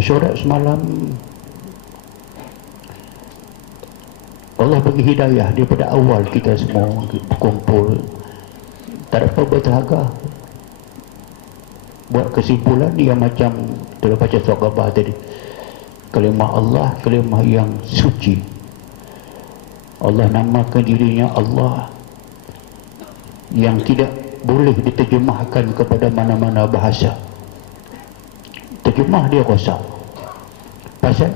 Mesyuarat semalam Allah bagi hidayah daripada awal kita semua berkumpul, tak dapat bertelagah buat kesimpulan yang macam telah baca surat khabar tadi. Kalimah Allah, kalimah yang suci. Allah namakan dirinya Allah yang tidak boleh diterjemahkan kepada mana-mana bahasa. Terjemah dia rosak. Pasal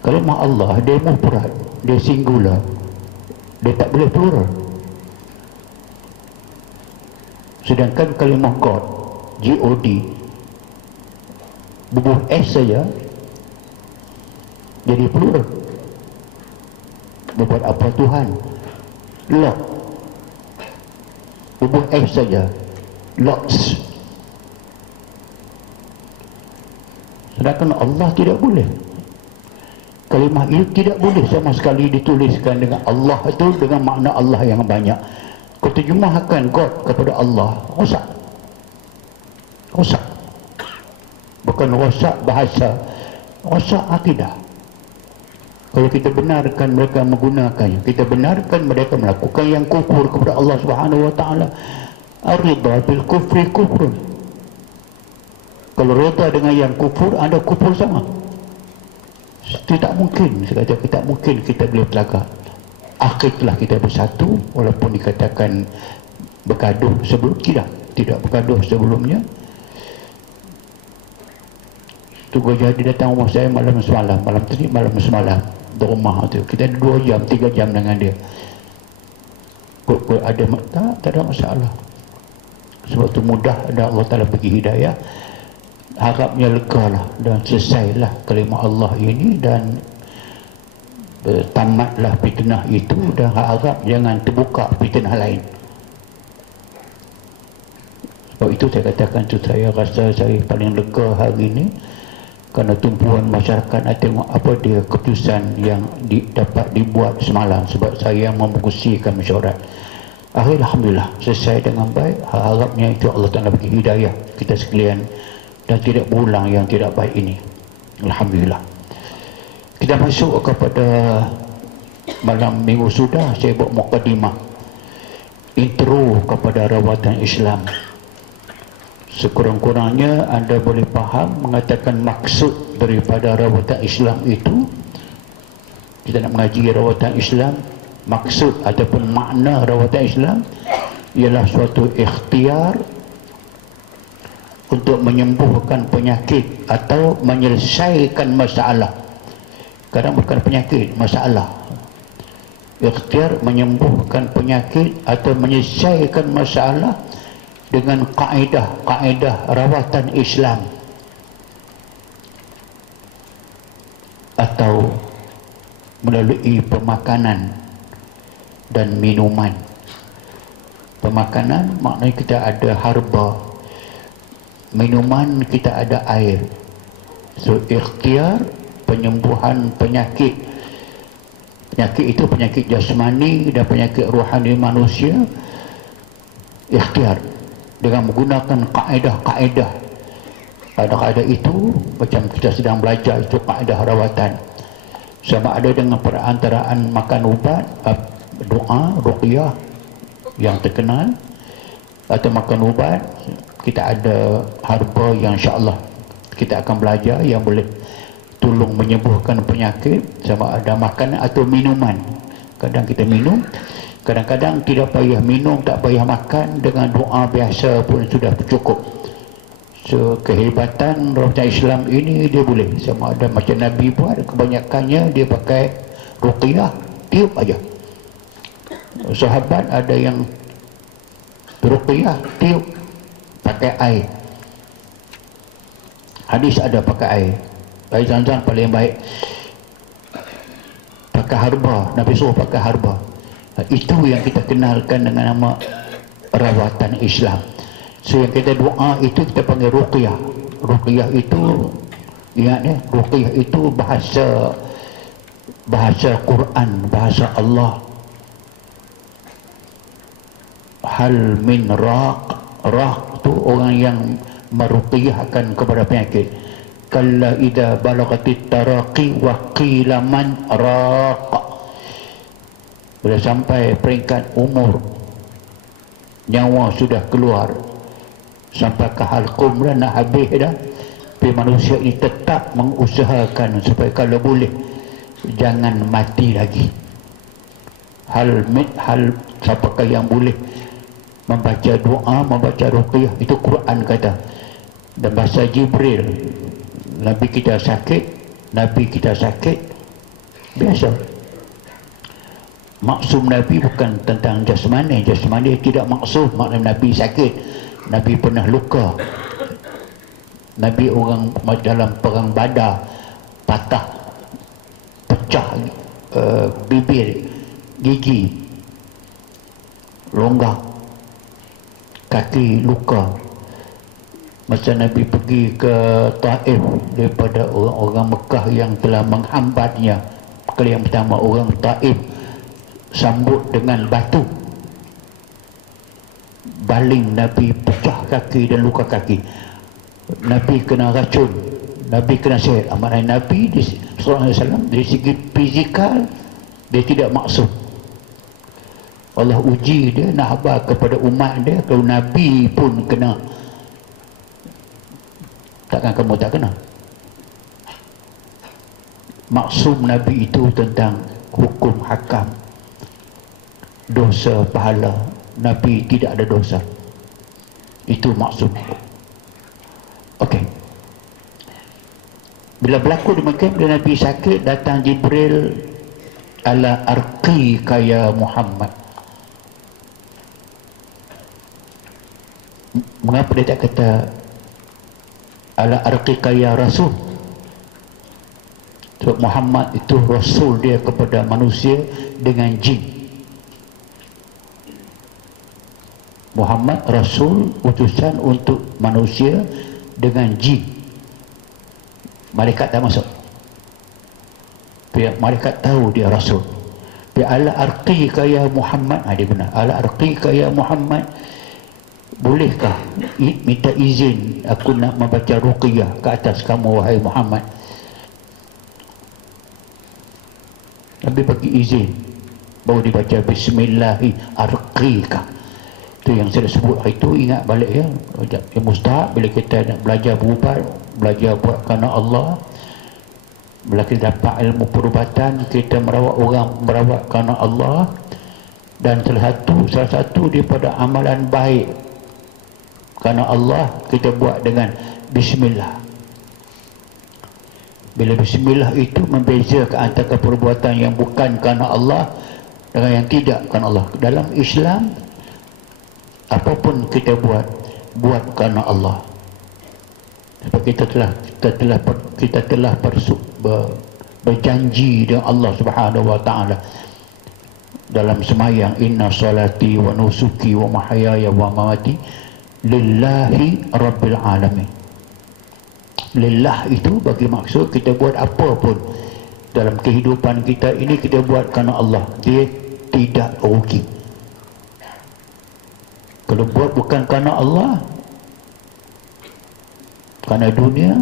kalimah Allah dia mufrad, dia singular, dia tak boleh plural. Sedangkan kalimah God, God, bubuh S saja jadi plural. Berbuat apa Tuhan? Lord, bubuh F saja, Lords. Sedangkan Allah tidak boleh. Kalimah itu tidak boleh sama sekali dituliskan dengan Allah itu dengan makna Allah yang banyak. Kau terjemahkan God kepada Allah, rosak. Rosak. Bukan rosak bahasa, rosak akidah. Kalau kita benarkan mereka menggunakannya, kita benarkan mereka melakukan yang kufur kepada Allah Subhanahu wa taala. Ar-ridha bil kufri kufrun. Kalau reda dengan yang kufur, anda kufur sama. Tidak mungkin, saya kata tidak mungkin kita boleh pelagak. Akhirlah kita bersatu, walaupun dikatakan bergaduh sebelum, tidak bergaduh sebelumnya. Tunggu jadi datang rumah saya malam semalam, malam semalam di rumah tu. Kita ada 2 jam, 3 jam dengan dia. Kok ada tak ada masalah. Sebab tu mudah ada Allah Ta'ala bagi hidayah. Harapnya legalah dan selesailah kalimah Allah ini dan tamatlah fitnah itu, dan harap jangan terbuka fitnah lain. Sebab itu saya katakan tu, saya rasa saya paling lega hari ini kerana tumpuan masyarakat nak tengok apa dia keputusan yang dapat dibuat semalam, sebab saya yang mengusikan mesyuarat. Alhamdulillah selesai dengan baik. Harapnya itu Allah Ta'ala bagi hidayah kita sekalian dan tidak berulang yang tidak baik ini. Alhamdulillah. Kita masuk kepada malam minggu sudah. Saya buat mukadimah, intro kepada rawatan Islam. Sekurang-kurangnya anda boleh faham mengatakan maksud daripada rawatan Islam itu. Kita nak mengaji rawatan Islam, maksud ataupun makna rawatan Islam ialah suatu ikhtiar untuk menyembuhkan penyakit atau menyelesaikan masalah. Kadang bukan penyakit, masalah. Ikhtiar menyembuhkan penyakit atau menyelesaikan masalah dengan kaedah-kaedah rawatan Islam, atau melalui pemakanan dan minuman. Pemakanan maknanya kita ada herba, minuman kita ada air. So ikhtiar penyembuhan penyakit. Penyakit itu penyakit jasmani dan penyakit rohani manusia. Ikhtiar dengan menggunakan kaedah-kaedah. Kaedah-kaedah itu macam kita sedang belajar, itu kaedah rawatan. Sama ada dengan perantaraan makan ubat, doa, ruqyah yang terkenal, atau makan ubat. Kita ada herba yang insya-Allah kita akan belajar yang boleh tolong menyembuhkan penyakit. Sama ada makanan atau minuman. Kadang kita minum, kadang-kadang tidak payah minum, tak payah makan, dengan doa biasa pun sudah cukup. So kehebatan rawatan Islam ini dia boleh. Sama ada macam Nabi buat, kebanyakannya dia pakai ruqyah, tiup aja. Sahabat ada yang ruqyah, tiup pakai air. Hadis ada pakai air. Air Zam-Zam paling baik. Pakai herba, Nabi suruh pakai herba. Itu yang kita kenalkan dengan nama rawatan Islam. So yang kita doa itu kita panggil ruqyah. Ruqyah itu, ingat ya, ruqyah itu bahasa Quran, bahasa Allah. Hal min raq. Raq tu orang yang meruqyahkan kepada penyakit. kalla idza balagatit taraqi wa qila man raq. Bila sampai peringkat umur, nyawa sudah keluar, sampai ke halqum dah, nak habis dah, tapi manusia ini tetap mengusahakan supaya kalau boleh jangan mati lagi. Hal siapakah yang boleh membaca doa, membaca ruqyah, itu Quran kata. Dan bahasa Jibril, Nabi kita sakit, biasa. Maksum Nabi bukan tentang jasmani tidak maksum. Maknanya Nabi sakit, Nabi pernah luka, Nabi orang dalam perang Badar patah, pecah bibir, gigi, longgak, kaki luka. Masa Nabi pergi ke Taif daripada orang-orang Mekah yang telah menghambatnya, kali yang pertama orang Taif sambut dengan batu, baling Nabi, pecah kaki dan luka kaki. Nabi kena racun, Nabi kena sihir. Maknanya Nabi sallallahu alaihi wasallam dari segi fizikal dia tidak maksum. Allah uji dia, nak habar kepada umat dia, kalau Nabi pun kena, takkan kamu tak kena? Maksum Nabi itu tentang hukum hakam, dosa pahala. Nabi tidak ada dosa, itu maksum. Okey, bila berlaku demikian, bila Nabi sakit, datang Jibril, ala arqika ya Muhammad. Mengapa dia tak kata ala arqika ya Rasul? Sebab Muhammad itu Rasul dia kepada manusia dengan jin. Muhammad Rasul, utusan untuk manusia dengan jin. Malaikat tak masuk. Pihak malaikat tahu dia Rasul. Pihak ala arqika ya Muhammad, dia benar. Ala arqika ya Muhammad, bolehkah minta izin aku nak membaca ruqyah ke atas kamu wahai Muhammad? Nabi bagi izin, baru dibaca bismillahi arqika. Itu yang saya sebut hari itu, ingat balik ya. Yang mustahab bila kita nak belajar berubat, belajar buat kerana Allah, bila kita dapat ilmu perubatan, kita merawat orang, merawat kerana Allah. Dan salah satu daripada amalan baik kerana Allah, kita buat dengan bismillah. Bila bismillah itu membezakan antara perbuatan yang bukan kerana Allah dengan yang tidak kerana Allah. Dalam Islam, apapun kita buat kerana Allah. Sebab kita telah berjanji dengan Allah Subhanahu wa taala dalam semayang, inna salati wa nusuki wa mahyaya wa mamati lillahi rabbil alamin. Lillah itu bagi maksud kita buat apa pun dalam kehidupan kita ini, kita buat kerana Allah, dia tidak rugi. Kalau buat bukan kerana Allah, kerana dunia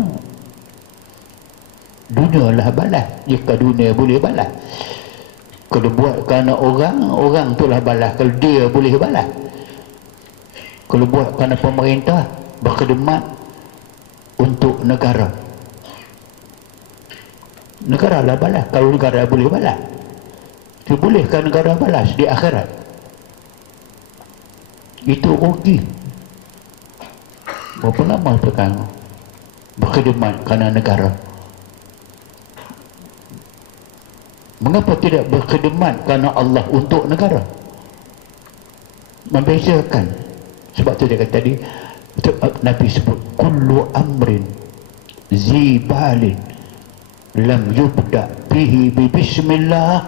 lah balas, jika dunia boleh balas. Kalau buat kerana orang tu lah balas, kalau dia boleh balas. Kalau buat kerana pemerintah, berkhidmat untuk negara lah balas. Kalau negara boleh balas, dia bolehkan negara balas di akhirat? Itu rugi. Berapa lama sekarang berkhidmat kerana negara? Mengapa tidak berkhidmat kerana Allah untuk negara? Membezakan. Sebab tu dia kata tadi, Nabi sebut kullu amrin zibalin lam yubda bihi bi bismillah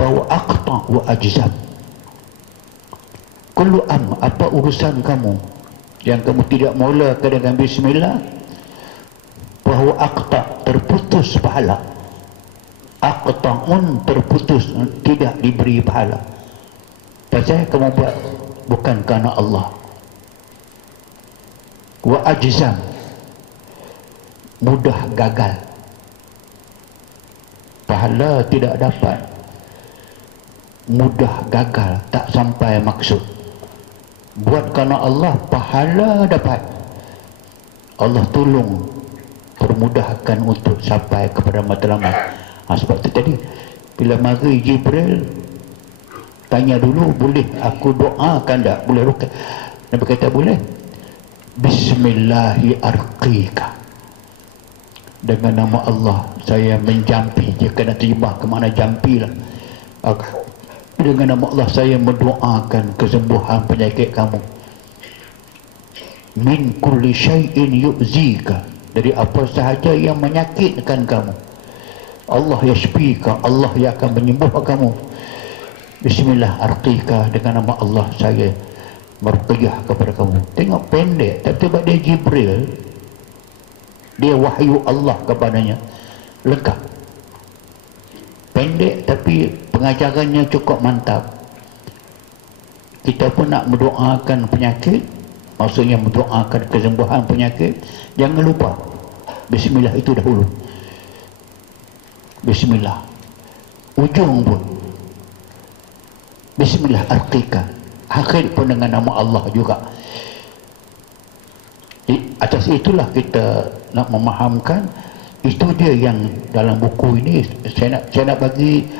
wa aqta wa ajzam. Kullu apa urusan kamu yang kamu tidak mulakan dengan bismillah, bahwa aqta, terputus pahala. Aqta'un, terputus, tidak diberi pahala. Pasal kamu buat bukan kerana Allah. Wa ajzam, mudah gagal, pahala tidak dapat, mudah gagal, tak sampai maksud. Buat kerana Allah, pahala dapat, Allah tolong permudahkan untuk sampai kepada matlamat. Sebab itu tadi bila mari Jibril tanya dulu, boleh aku doakan tak? Boleh ruqyah? Nabi kata boleh. Bismillahi arqika, dengan nama Allah saya menjampi. Jika nak terjemah ke mana jampi lah. Dengan nama Allah saya mendoakan kesembuhan penyakit kamu. Min kulli syai'in yu'zika, dari apa sahaja yang menyakitkan kamu. Allah yashfika, Allah yang akan menyembuhkan kamu. Bismillah arqika, dengan nama Allah saya merqiyah kepada kamu. Tengok pendek, tapi sebab dia Jibril, dia wahyu Allah kepadanya, lengkap. Pendek tapi pengajarannya cukup mantap. Kita pun nak mendoakan penyakit, maksudnya mendoakan kesembuhan penyakit, jangan lupa Bismillah itu dahulu. Bismillah. Ujung pun Bismillah arqika, akhir pun dengan nama Allah juga. Atas itulah kita nak memahamkan. Itu dia yang dalam buku ini saya nak bagi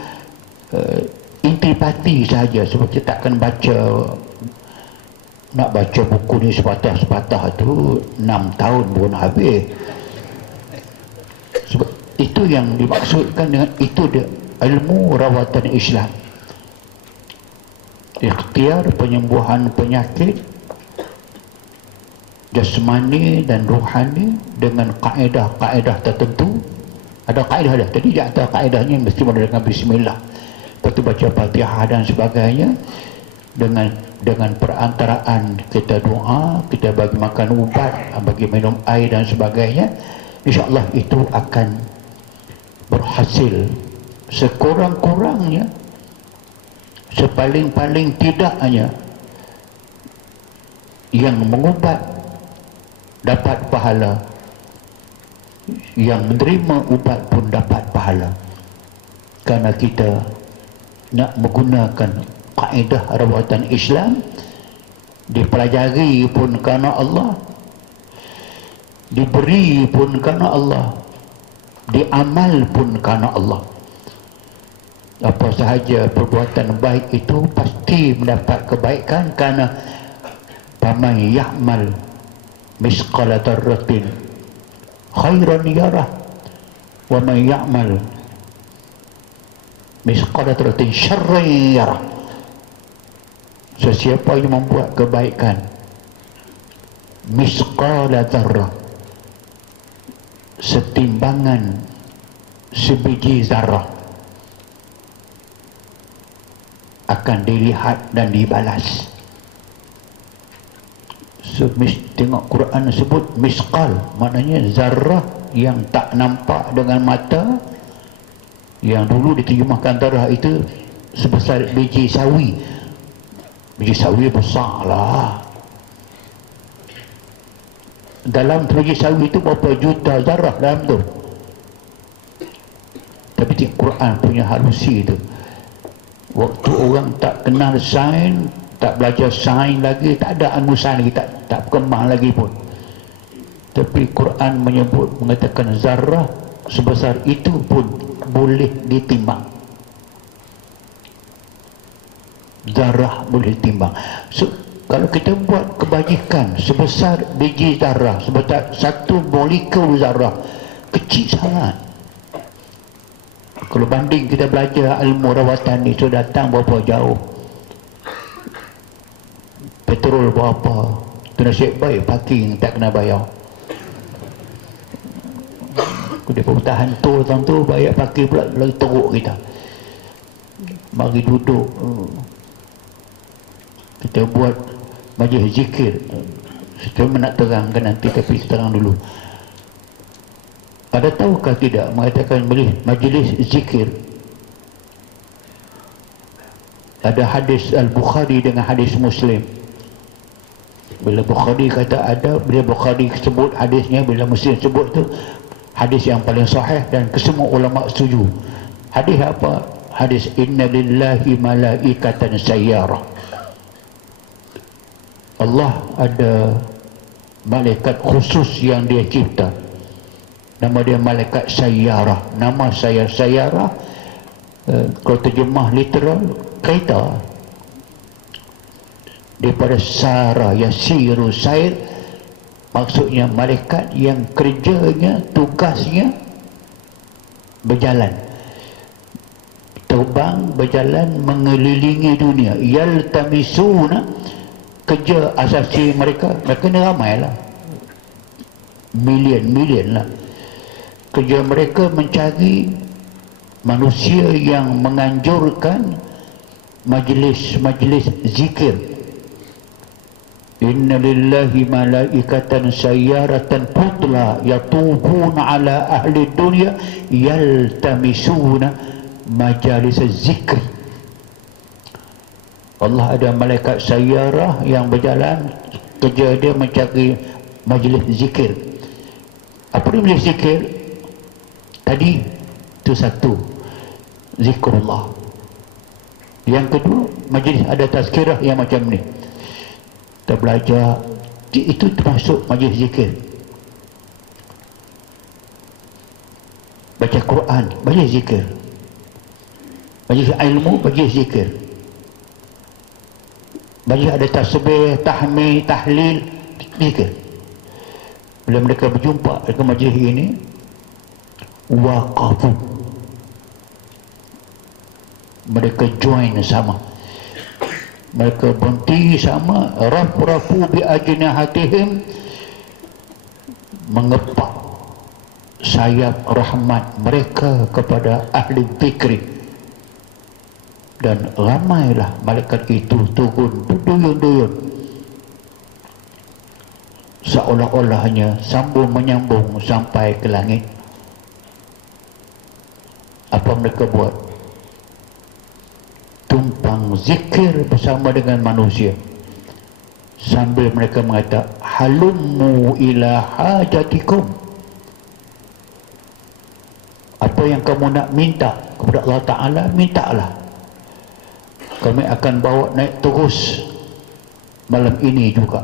intipati sahaja, sebab kita takkan baca, nak baca buku ni sepatah-sepatah tu 6 tahun pun habis. Sebab itu yang dimaksudkan dengan itu dia ilmu rawatan Islam, ikhtiar penyembuhan penyakit jasmani dan rohani dengan kaedah-kaedah tertentu. Ada kaedah dah, tadi di atas kaedahnya mesti mula dengan bismillah, lepas tu baca Fatihah dan sebagainya. Dengan perantaraan kita doa, kita bagi makan ubat, bagi minum air dan sebagainya, insya-Allah itu akan berhasil. Sekurang-kurangnya, sepaling-paling tidaknya, yang mengubat dapat pahala, yang menerima ubat pun dapat pahala, kerana kita nak menggunakan kaedah rawatan Islam. Dipelajari pun kerana Allah, diberi pun kerana Allah, diamal pun kerana Allah. Apa sahaja perbuatan baik itu pasti mendapat kebaikan, kerana faman ya'mal misqala dzarratin khairan yarah wa man ya'mal misqala dzarratin syarran yarah. Sesiapa yang membuat kebaikan misqala dzarrah, setimbangan sebiji zarah, akan dilihat dan dibalas. Tengok Quran sebut misqal, maknanya zarah yang tak nampak dengan mata, yang dulu diterjemahkan zarah itu sebesar biji sawi. Biji sawi besar lah. Dalam biji sawi itu berapa juta zarah dalam tu. Tapi Quran punya halusi itu, waktu orang tak kenal sains, tak belajar sains lagi, tak ada ilmu sains lagi, tak berkembang lagi pun, tapi Quran menyebut, mengatakan zarah sebesar itu pun boleh ditimbang. Zarah boleh ditimbang. So, kalau kita buat kebajikan sebesar biji zarah, sebesar satu molekul zarah, kecil sangat. Kalau banding kita belajar ilmu rawatan ni, sudah datang berapa jauh. Petrol berapa, tu nasib baik parking tak kena bayar. Dia pun tahan tol tu, bayar parking pula lagi teruk kita. Mari duduk, kita buat majlis zikir. Saya nak terangkan nanti, tapi terang dulu. Ada tahukah tidak mengatakan majlis zikir, ada hadis Al-Bukhari dengan hadis Muslim. Bila Bukhari kata ada, bila Bukhari sebut hadisnya, bila Muslim sebut tu, Hadis yang paling sahih dan kesemua ulama setuju. Hadis apa? Hadis inna lillahi malaikatan sayyarah. Allah ada malaikat khusus yang dia cipta. Nama dia malaikat sayyarah. Nama saya sayyarah, kalau terjemah literal, kereta. Daripada sara, yasiru, sair, maksudnya malaikat yang kerjanya, tugasnya berjalan, terbang, berjalan, mengelilingi dunia. Yaltamisuna, kerja asasi mereka ni ramai lah, million lah. Kerja mereka mencari manusia yang menganjurkan majlis zikir. Inna lillahi malaikatan sayyaratan putla yatufuna ala ahli dunya yaltamisuna majalis zikr. Allah ada malaikat sayyarah yang berjalan, kerja dia mencari majlis zikir. Apa dia majlis zikir? Tadi itu satu, zikrullah. Yang kedua, majlis ada tazkirah yang macam ni, kita belajar, itu termasuk majlis zikir. Baca Quran, majlis zikir. Majlis ilmu, majlis zikir. Majlis ada tasbih, tahmid, tahlil, zikir. Bila mereka berjumpa dengan majlis ini, waqafu, mereka join sama, mereka berhenti sama, rafu bi ajnahatihim, mengepak sayap rahmat mereka kepada ahli zikri. Dan ramailah malaikat itu turun berduyun-duyun, seolah-olahnya sambung menyambung sampai ke langit. Apa mereka buat? Tumpang zikir bersama dengan manusia, sambil mereka mengatakan, halummu ila hajatikum. Apa yang kamu nak minta kepada Allah Ta'ala, mintalah. Kami akan bawa naik terus malam ini juga.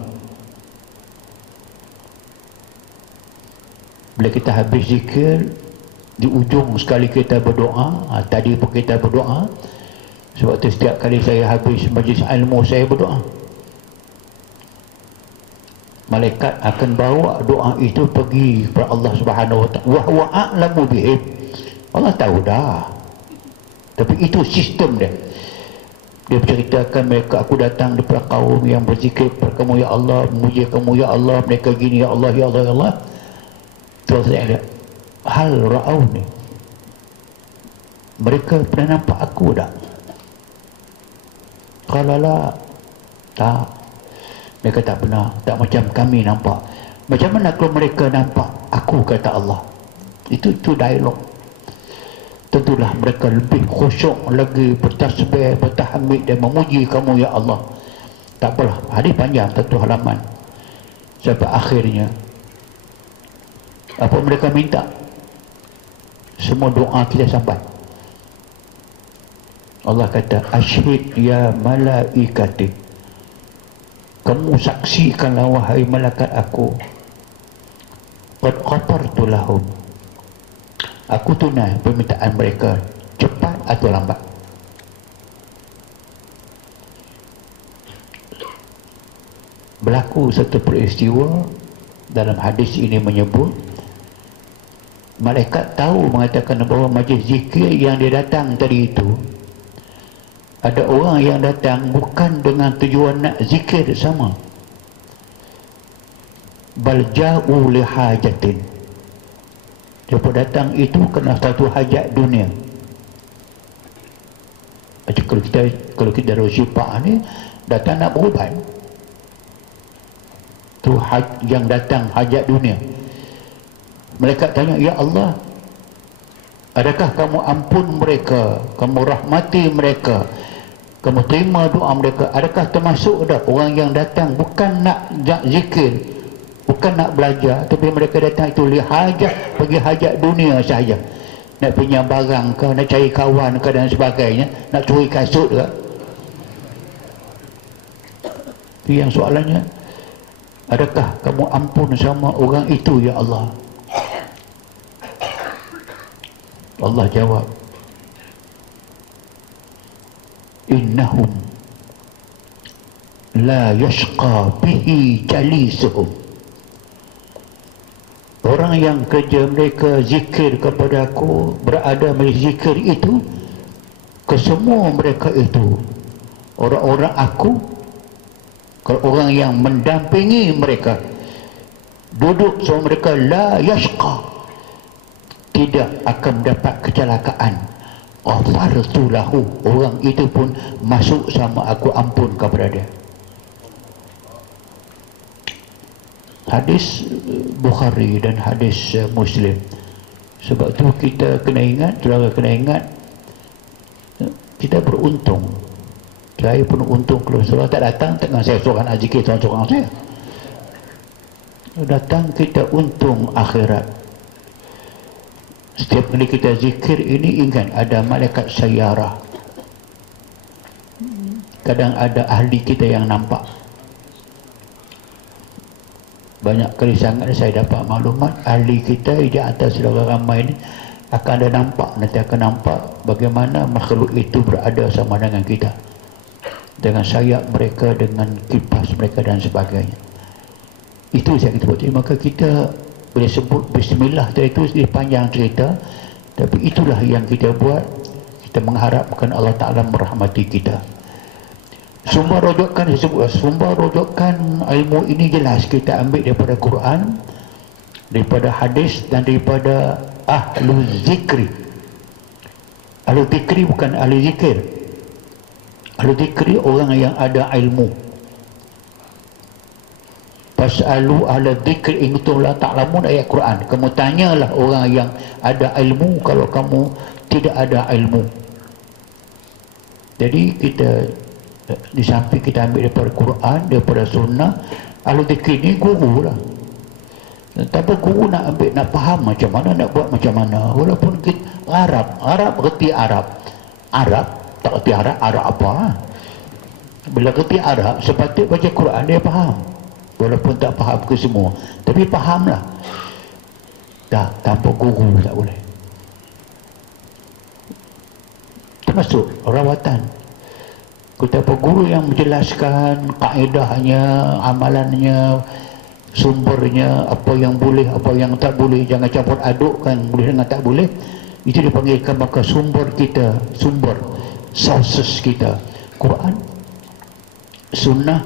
Bila kita habis zikir, di ujung sekali kita berdoa. Tadi pun kita berdoa. Sebab tu setiap kali saya habis majlis ilmu, saya berdoa. Malaikat akan bawa doa itu pergi kepada Allah Subhanahu Wa Ta'ala. Wa huwa a'lamu bihim. Allah tahu dah. Tapi itu sistem dia. Dia berceritakan mereka, aku datang daripada kaum yang berzikir kepada kamu ya Allah, memuji kamu ya Allah, mereka gini ya Allah, ya Allah, ya Allah. Terus saya ada, hal ra'au ni, mereka pernah nampak aku tak? Kalau lah, tak. Mereka tak pernah, tak macam kami nampak. Macam mana kalau mereka nampak aku, kata Allah. Itu dialog. Tentulah mereka lebih khusyuk lagi, bertasbih, bertahmid dan memuji kamu ya Allah. Tak apalah, hadis panjang, satu halaman. Sampai akhirnya, apa mereka minta? Semua doa kita sampai. Allah kata, asyhid ya malaikati, kamu saksikanlah wahai malaikat aku, qad ghafartu lahum, aku tunai permintaan mereka, cepat atau lambat. Berlaku satu peristiwa dalam hadis ini menyebut, malaikat tahu mengatakan bahawa majlis zikir yang dia datang tadi itu, ada orang yang datang bukan dengan tujuan nak zikir sama, bal ja'u li hajatin, dia pun datang itu kena satu hajat dunia. Macam kalau kita dari syifa ni datang nak berubat, tu yang datang hajat dunia. Mereka tanya, ya Allah, adakah kamu ampun mereka, kamu rahmati mereka, kamu terima doa mereka? Adakah termasuk dah orang yang datang bukan nak zikir, bukan nak belajar, tapi mereka datang itu lihat hajat, pergi hajat dunia sahaja, nak pinjam barang ke, nak cari kawan ke dan sebagainya, nak curi kasut ke. Yang soalannya, adakah kamu ampun sama orang itu ya Allah? Allah jawab, innahum la yashqa bihi jalisuhum. Orang yang kerja mereka zikir kepada aku, berada majlis zikir itu, kesemua mereka itu orang-orang aku, kalau orang yang mendampingi mereka, duduk sama mereka, la yashqa, tidak akan mendapat kecelakaan. Ghafartu lahu, orang itu pun masuk sama aku, ampun kepada dia. Hadis Bukhari dan hadis Muslim. Sebab tu kita kena ingat, saudara kena ingat, kita beruntung. Saya pun untung kalau saudara tak datang, tengah saya seorang azikir, seorang-seorang saya. Datang kita untung akhirat. Setiap kali kita zikir ini, ingat ada malaikat sayyarah. Kadang ada ahli kita yang nampak. Banyak kali sangat saya dapat maklumat, ahli kita di atas saudara ramai ini akan ada nampak, nanti akan nampak bagaimana makhluk itu berada sama dengan kita, dengan sayap mereka, dengan kipas mereka dan sebagainya. Itu saya sebut. Maka kita boleh sebut bismillah tadi itu sedikit panjang cerita, tapi itulah yang kita buat. Kita mengharapkan Allah Ta'ala merahmati kita. Sumber rujukan disebut, sumber rujukan ilmu ini jelas kita ambil daripada Quran, daripada hadis dan daripada ahlu zikri. Ahlu zikri bukan ahli zikir. Ahlu zikri orang yang ada ilmu. Fas'alu ahla zikri in kuntum la ta'lamun, ayat Quran. Kamu tanyalah orang yang ada ilmu kalau kamu tidak ada ilmu. Jadi kita di samping kita ambil daripada Quran, daripada sunnah, ahli zikir ni guru lah. Tapi guru nak ambil, nak faham macam mana, nak buat macam mana. Walaupun kita Arab reti Arab tak reti Arab apa. Bila reti Arab, sepatutnya baca Quran dia faham. Walaupun tak faham ke semua, tapi fahamlah. Dah, tanpa guru tak boleh. Termasuk rawatan. Betapa guru yang menjelaskan kaedahnya, amalannya, sumbernya, apa yang boleh, apa yang tak boleh, jangan campur adukkan boleh dengan tak boleh. Itu dipanggilkan maka sumber kita, sumber sources kita, Quran, sunnah,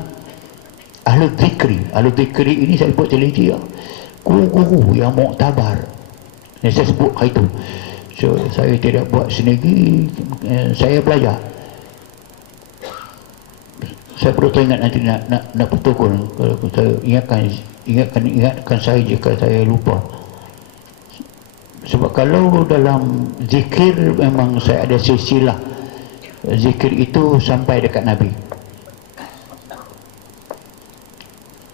ahli zikri. Ahli zikri ini saya buat teliti ya, guru-guru yang muktabar. Ini saya sebut itu. So, saya tidak buat sendiri, saya belajar. Saya perlu teringat nanti nak bertukar. Kalau saya ingatkan saya jika saya lupa. Sebab kalau dalam zikir memang saya ada silsilah. Zikir itu sampai dekat Nabi.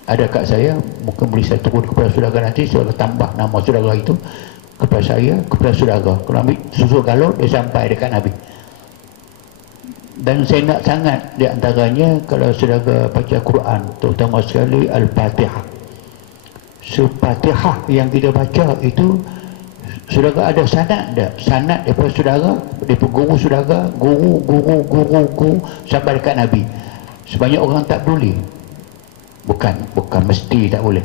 Ada kat saya, mungkin boleh saya turun kepada saudara nanti, saudara tambah nama saudara itu kepada saya, kepada saudara. Kalau ambil susu galau, dia sampai dekat Nabi. Dan saya nak sangat di antaranya kalau saudara baca Quran, terutama sekali Al-Fatihah. Al-Fatihah yang kita baca itu, saudara ada sanad tak? Sanad daripada saudara, daripada guru saudara, guru sampai dekat Nabi. Sebanyak orang tak boleh. Bukan mesti tak boleh.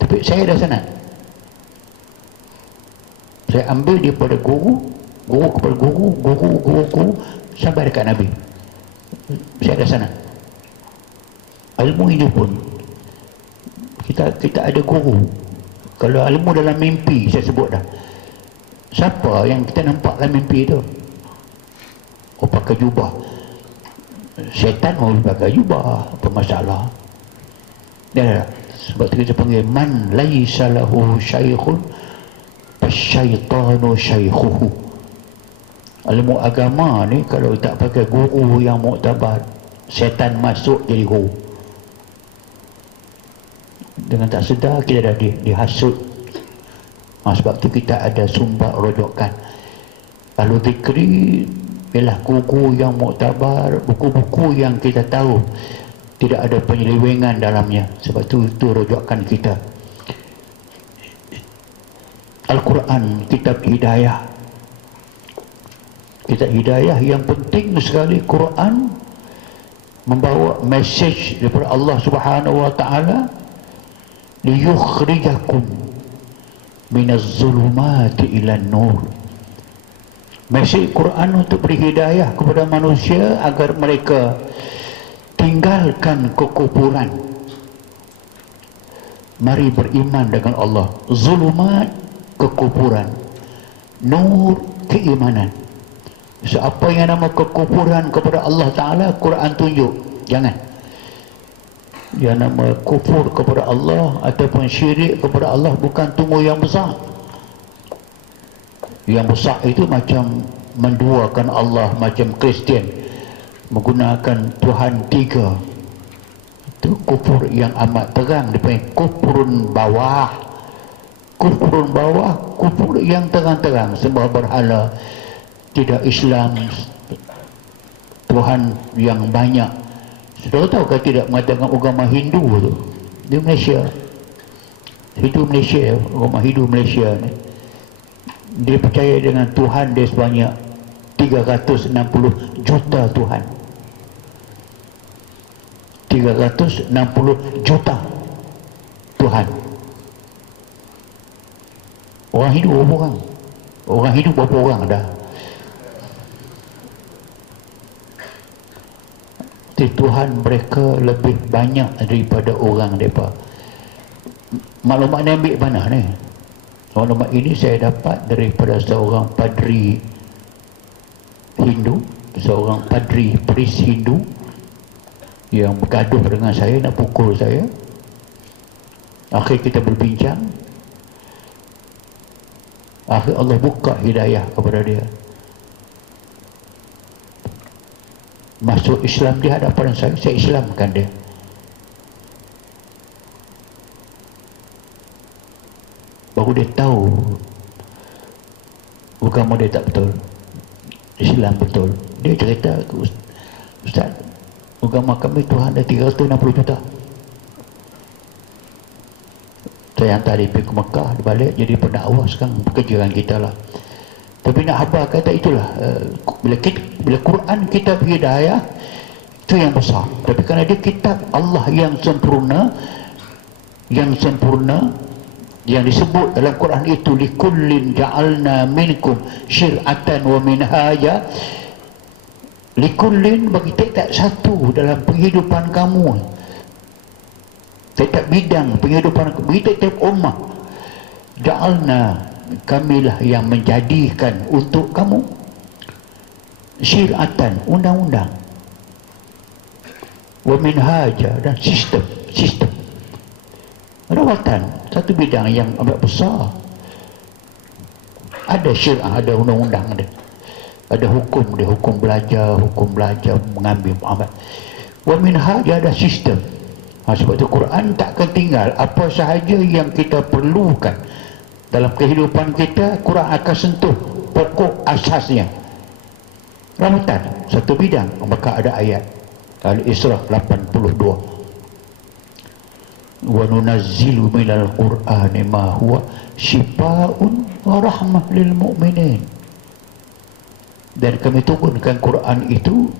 Tapi saya ada sanad. Saya ambil daripada guru kepada guru sampai dekat Nabi. Saya ada sanad. Ilmu ini pun kita ada guru. Kalau ilmu dalam mimpi, saya sebut dah. Siapa yang kita nampak dalam mimpi tu? Oh, pakai jubah. Syaitan mau pakai jubah, apa masalah? Dah. Sebab tu kita panggil man laisa lahu syaikhun fasyaitanu syaikhuhu. Ilmu agama ni kalau tak pakai guru yang muktabar, syaitan masuk jadi guru. Dengan tak sedar kita dah dihasut. Sebab tu kita ada sumber rojokan. Lalu zikri ialah buku yang muktabar, buku-buku yang kita tahu tidak ada penyelewengan dalamnya. Sebab tu itu rojokan kita. Al-Quran, kitab hidayah. Kitab hidayah yang penting sekali. Quran membawa mesej daripada Allah Subhanahu wa taala, liyukhrijakum minaz zulumati ilan nur. Mesej Quran untuk beri hidayah kepada manusia agar mereka tinggalkan kekufuran, mari beriman dengan Allah. Zulumat, kekufuran, nur, keimanan. So, apa yang nama kekufuran kepada Allah Ta'ala, Quran tunjuk jangan. Yang nama kufur kepada Allah ataupun syirik kepada Allah bukan tunggu yang besar. Yang besar itu macam menduakan Allah, macam Kristian menggunakan Tuhan tiga. Itu kufur yang amat terang, dipanggil kufurun bawah. Kufurun bawah, kufur yang terang-terang, sembah berhala, tidak Islam, Tuhan yang banyak. Saudara tahu ke tidak mengatakan agama Hindu tu di Malaysia, Hindu Malaysia, agama Hindu Malaysia ni, dia percaya dengan Tuhan dia sebanyak 360 juta Tuhan. 360 juta Tuhan. Orang Hindu berapa orang? Orang Hindu berapa orang dah? Tuhan mereka lebih banyak daripada orang mereka. Maklumat ni ambil mana ni? Maklumat ini saya dapat daripada seorang padri Hindu, seorang padri priest Hindu yang bergaduh dengan saya, nak pukul saya. Akhir kita berbincang, akhir Allah buka hidayah kepada dia, masuk Islam di hadapan saya Islamkan dia. Baru dia tahu agama dia tak betul, Islam betul. Dia cerita, Ustaz, agama kami Tuhan ada 360 juta. Saya hantar dia pergi ke Mekah, dia balik jadi pendakwah. Sekarang pekerjaan kita lah. Tapi nak habar kata itulah, bila Quran kitab hidayah itu yang besar. Tapi kerana dia kitab Allah yang sempurna, yang disebut dalam Quran itu, likullin ja'alna minkum syir'atan wa minhaja. Likullin bagi tiap-tiap satu dalam penghidupan kamu, tiap-tiap bidang penghidupan kamu, bagi tiap-tiap ummah, ja'alna, kamilah yang menjadikan untuk kamu syir'atan, undang-undang, wa minhaja, dan sistem rawatan. Satu bidang yang amat besar, ada syir'ah, ada undang-undang, ada hukum dia, hukum belajar mengambil amat. Wa minhaja, ada sistem. Sebab itu Quran tak akan tinggal. Apa sahaja yang kita perlukan dalam kehidupan kita, Quran akan sentuh pokok asasnya. Rambutan, satu bidang, maka ada ayat Al-Isra 82. Wa nunazzilu minal Qur'ani ma huwa syifaa'un wa rahmah lil mu'minin. Dan kami turunkan Quran itu,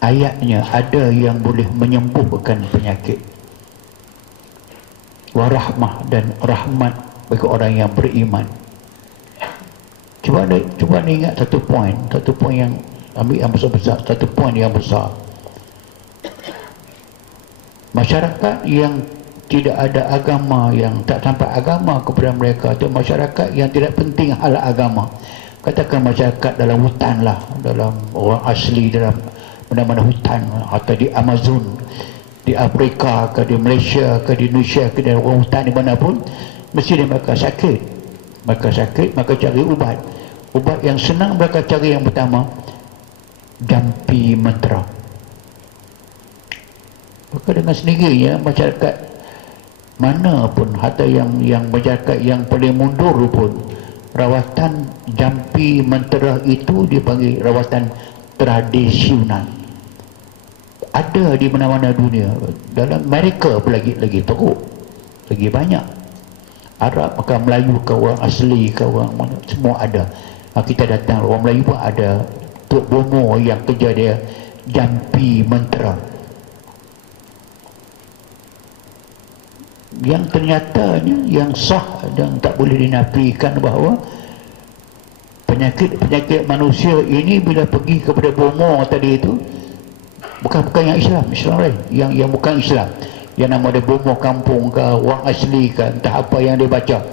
ayatnya ada yang boleh menyembuhkan penyakit, warahmah, dan rahmat bagi orang yang beriman. Cuba ingat satu poin yang ambil yang besar, satu poin yang besar. Masyarakat yang tidak ada agama, yang tak sampai agama kepada mereka, atau masyarakat yang tidak penting hal agama, katakan masyarakat dalam hutan lah, dalam orang asli dalam mana-mana hutan, atau di Amazon, di Afrika ke di Malaysia ke di Indonesia ke di orang hutan di mana pun, mesti mereka sakit, maka cari ubat yang senang mereka cari. Yang pertama, jampi mentera. Maka dengan sendirinya masyarakat mana pun, hatta yang masyarakat yang paling mundur pun, rawatan jampi mentera itu dipanggil rawatan tradisional. Ada di mana-mana dunia. Dalam Amerika pun lagi teruk, lagi banyak. Arab ke Melayu ke orang asli ke orang mana, semua ada. Kita datang, orang Melayu pun ada. Tok Bomo yang kerja dia jampi mentera, yang ternyatanya yang sah dan tak boleh dinafikan bahawa penyakit manusia ini bila pergi kepada Bomo tadi itu, bukan yang Islam lain, yang bukan Islam, yang nama dia Bomo kampung ke orang asli ke entah apa yang dia baca,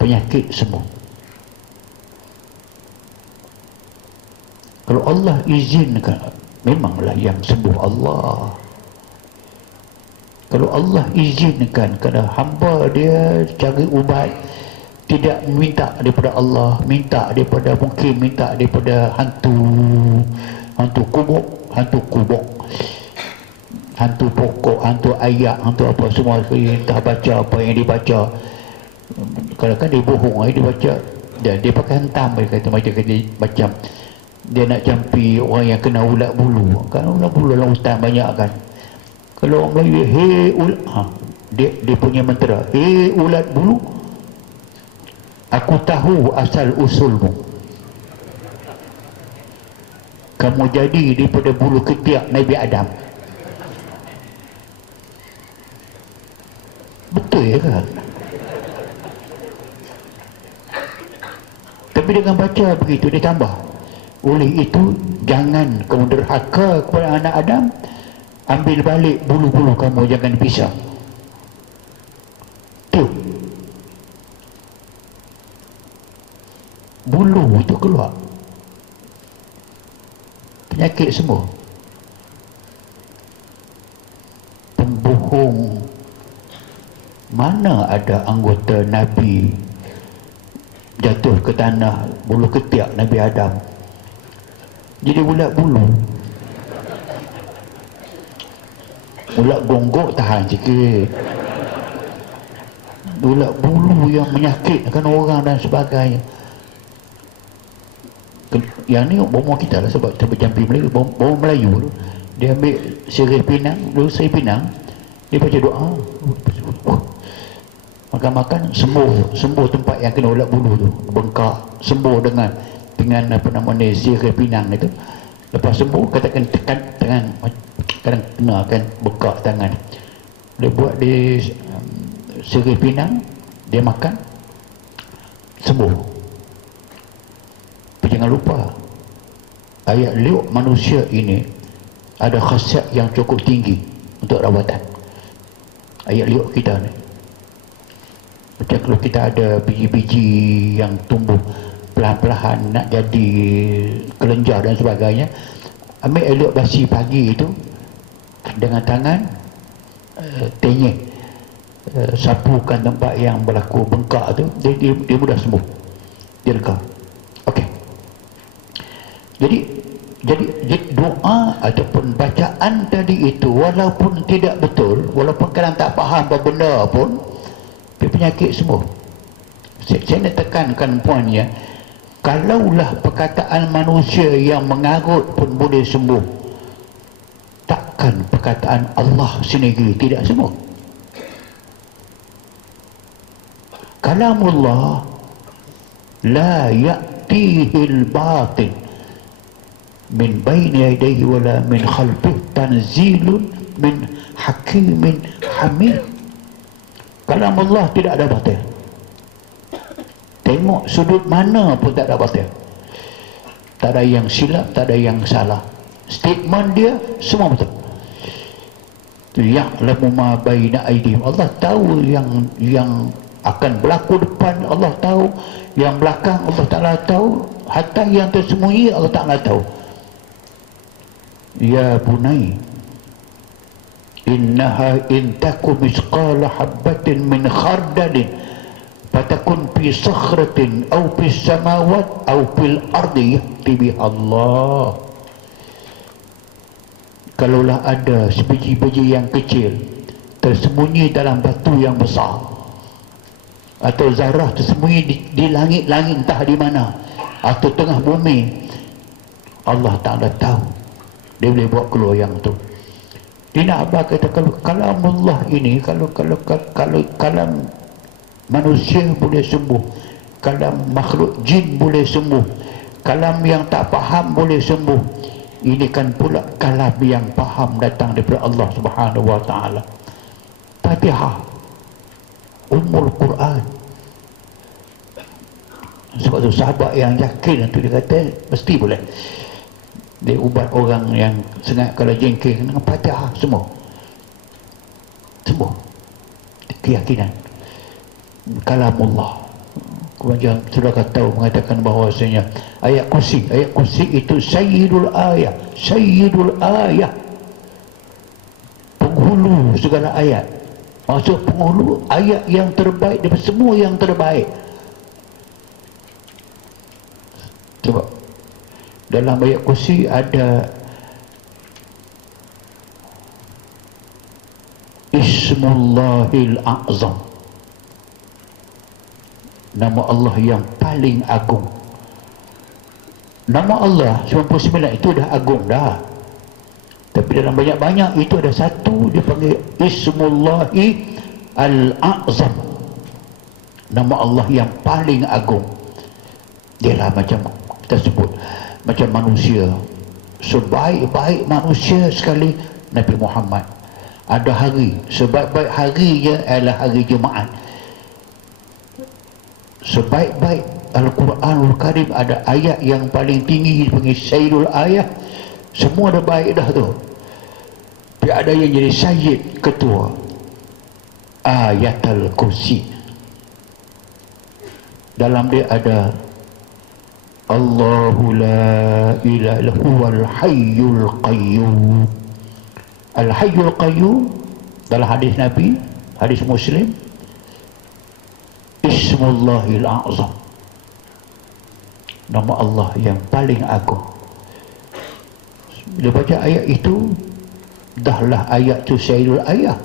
penyakit semua. Kalau Allah izinkan, memanglah yang sembuh Allah. Kalau Allah izinkan kerana hamba dia cari ubat, tidak minta daripada Allah, minta daripada, mungkin minta daripada hantu kubuk, hantu pokok, hantu ayak, hantu apa semua, entah baca apa yang dibaca. Kalau kan dia bohong, dia baca, dia pakai hentam, dia kata macam dia nak jampi orang yang kena ulat bulu. Kan ulat bulu dalam hutan banyak kan. Kalau orang Melayu, hei ulat, dia punya mentera, hei ulat bulu, aku tahu asal usulmu. Kamu jadi daripada bulu ketiak Nabi Adam. Betul ya kan? Tapi dengan baca begitu dia tambah. Oleh itu jangan kamu derhaka kepada anak Adam. Ambil balik bulu-bulu kamu, jangan pisah. Tu bulu itu keluar, penyakit semua. Pembohong, mana ada anggota Nabi jatuh ke tanah bulu ketiak Nabi Adam jadi ulat bulu. Ulat gonggok tahan sikit, ulat bulu yang menyakitkan orang dan sebagainya. Yang ni bomo kita lah, sebab kita berjampi Melayu, bomo Melayu tu, dia ambil sirih pinang, sirih pinang, dia baca doa, makan-makan sembuh tempat yang kena ulat bulu tu, bengkak, sembuh dengan apa nama ni, sirih pinang itu. Lepas sembuh, katakan tekan tangan, kadang kena kan bengkak tangan, dia buat di sirih pinang, dia makan, sembuh. Tapi jangan lupa, ayat liuk manusia ini ada khasiat yang cukup tinggi untuk rawatan. Ayat liuk kita ni, macam kalau kita ada biji-biji yang tumbuh perlahan-lahan nak jadi kelenjar dan sebagainya, ambil elok basi pagi itu dengan tangan, tenyek, sapukan tempat yang berlaku bengkak tu, dia mudah sembuh, dia lega. Okey. Jadi doa ataupun bacaan tadi itu walaupun tidak betul, walaupun kadang tak faham apa benda pun, penyakit sembuh. Saya nak tekankan poinnya, kalaulah perkataan manusia yang mengarut pun boleh sembuh, takkan perkataan Allah sendiri tidak sembuh? Kalamullah la ya'tihil batil min baini yadayhi wala min khalfihi tanzilun min hakimin hamid. Kalamullah tidak ada batil. Tengok sudut mana pun tak ada batil, tak ada yang silap, tak ada yang salah. Statement dia semua betul. Ya'lamu ma baina aydihim, Allah tahu yang akan berlaku depan, Allah tahu yang belakang, Allah Ta'ala tahu, hatta yang tersembunyi Allah Ta'ala tahu. Ya bunai, innaha in taku misqala habbatin min khardalin fatakun fi sakhratin aw fi samawat aw fil ardi ya'ti biha Allah. Kalaulah ada sebiji-biji yang kecil tersembunyi dalam batu yang besar, atau zarah tersembunyi di langit-langit entah di mana, atau tengah bumi, Allah Ta'ala tahu. Dia boleh buat keluar yang tu. Dia nak apa kata, kalau kalamullah ini, kalau kalam manusia boleh sembuh, kalam makhluk jin boleh sembuh, kalam yang tak faham boleh sembuh, ini kan pula kalam yang faham datang daripada Allah Subhanahu wa Ta'ala. Fatihah, Ummul Quran. Sebab tu sahabat yang yakin tu, dia kata mesti boleh. Dia ubat orang yang sengat kalau jengking dengan Fatihah, semua keyakinan kalamullah. Kemudian saudara tahu mengatakan bahawasanya ayat kursi itu sayyidul ayat, penghulu segala ayat. Maksud penghulu ayat yang terbaik daripada semua yang terbaik. Sebab dalam ayat kursi ada Ismullahil A'zam, nama Allah yang paling agung. Nama Allah 99 itu dah agung dah, tapi dalam banyak-banyak itu ada satu dipanggil Ismullahi Al-A'zam, nama Allah yang paling agung. Dialah macam kita sebut, macam manusia, sebaik-baik manusia sekali Nabi Muhammad. Ada hari, sebaik-baik harinya adalah hari Jumaat. Sebaik-baik Al-Quranul Karim, ada ayat yang paling tinggi dipanggil Sayyidul Ayat. Semua dah baik dah tu, tapi ada yang jadi Sayyid, ketua, Ayatul Kursi. Dalam dia ada Allahu la ilaha illa huwal hayyul qayyum. Al-Hayyul Qayyum dalam hadis Nabi, hadis Muslim, Ismullahil A'zam, nama Allah yang paling agung. Bila baca ayat itu, dahlah ayat tu Sayyidul Ayat.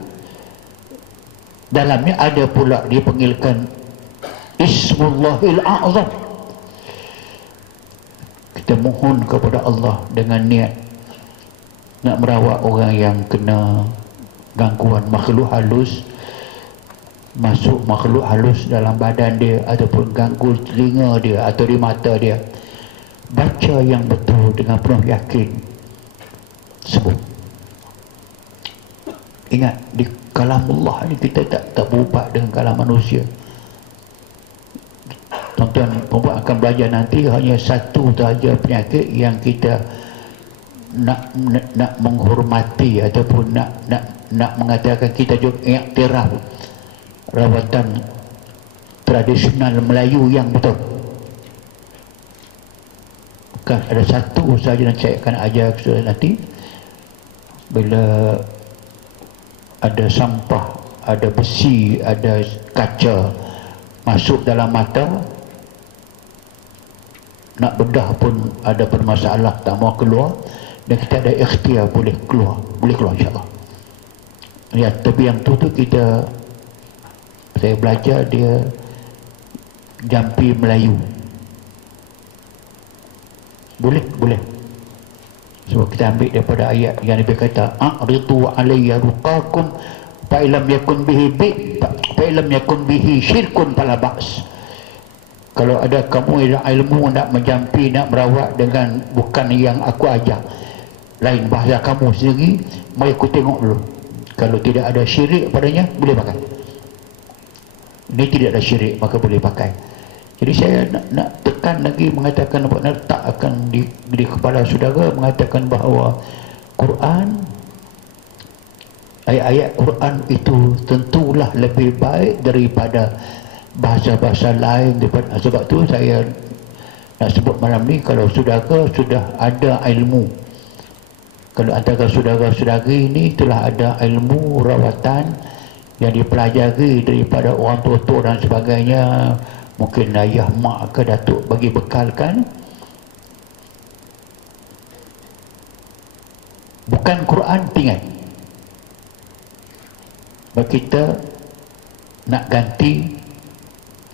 Dalamnya ada pula dipanggilkan Ismullahil A'zam. Kita mohon kepada Allah dengan niat nak merawat orang yang kena gangguan makhluk halus, masuk makhluk halus dalam badan dia, ataupun ganggu telinga dia atau di mata dia. Baca yang betul dengan penuh yakin, sebut. Ingat, di kalamullah ni kita tak berubat dengan kalam manusia. Tuan-tuan perempuan akan belajar nanti, hanya satu sahaja penyakit yang kita nak menghormati ataupun nak mengatakan kita juga iktiraf rawatan tradisional Melayu yang betul. Bukan, ada satu sahaja yang saya akan ajar kepada nanti. Bila ada sampah, ada besi, ada kaca masuk dalam mata, nak bedah pun ada permasalah, tak mau keluar, dan kita ada ikhtiar boleh keluar insyaAllah. Ya, tapi yang tu kita, saya belajar dia jampi Melayu. Boleh. Sebab kita ambil daripada ayat yang Nabi kata, a'ridu alayya ruqakum fa illam yakun bihi syirkun fala ba's. Kalau ada kamu yang ilmu nak menjampi, nak merawat dengan bukan yang aku ajar, lain bahasa kamu sendiri, mari aku tengok dulu. Kalau tidak ada syirik padanya, boleh pakai. Ini tidak ada syirik, maka boleh pakai. Jadi saya nak tekan lagi, mengatakan, nak letakkan di kepala saudara, mengatakan bahawa Quran, ayat-ayat Quran itu tentulah lebih baik daripada bahasa-bahasa lain. Sebab tu saya nak sebut malam ni, kalau saudara sudah ada ilmu, kalau antara saudara-saudari ini telah ada ilmu rawatan yang dipelajari daripada orang tua-tua dan sebagainya, mungkin ayah, mak ke datuk bagi bekalkan, bukan Quran tinggal. kita nak ganti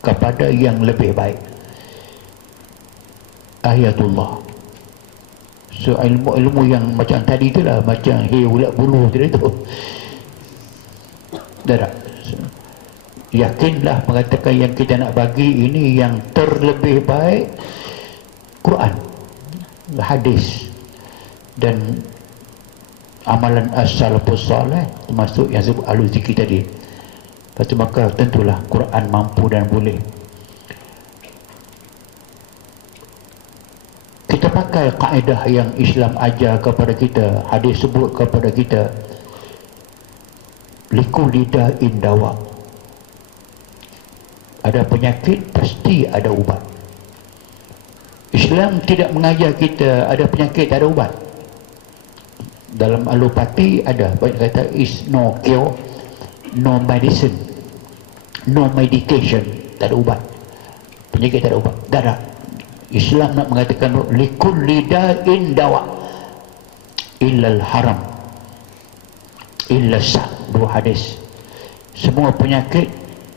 kepada yang lebih baik. Ayatullah. So ilmu yang macam tadi tu lah, macam ulat bulu tadi tu. Tak. Yakinlah mengatakan yang kita nak bagi ini yang terlebih baik, Quran, hadis dan amalan as-salafus salih, termasuk yang sebut ahlu zikir tadi. Lepas tu maka tentulah Quran mampu dan boleh. Kita pakai kaedah yang Islam ajar kepada kita, hadis sebut kepada kita, likulida indawa. Ada penyakit pasti ada ubat. Islam tidak mengajar kita ada penyakit tak ada ubat. Dalam alopati ada banyak kata is no cure, no medicine, no medication, tak ada ubat. Penyakit tak ada ubat. Tak ada. Islam nak mengatakan likulli da'in dawa illal haram illa sa'. Dua hadis. Semua penyakit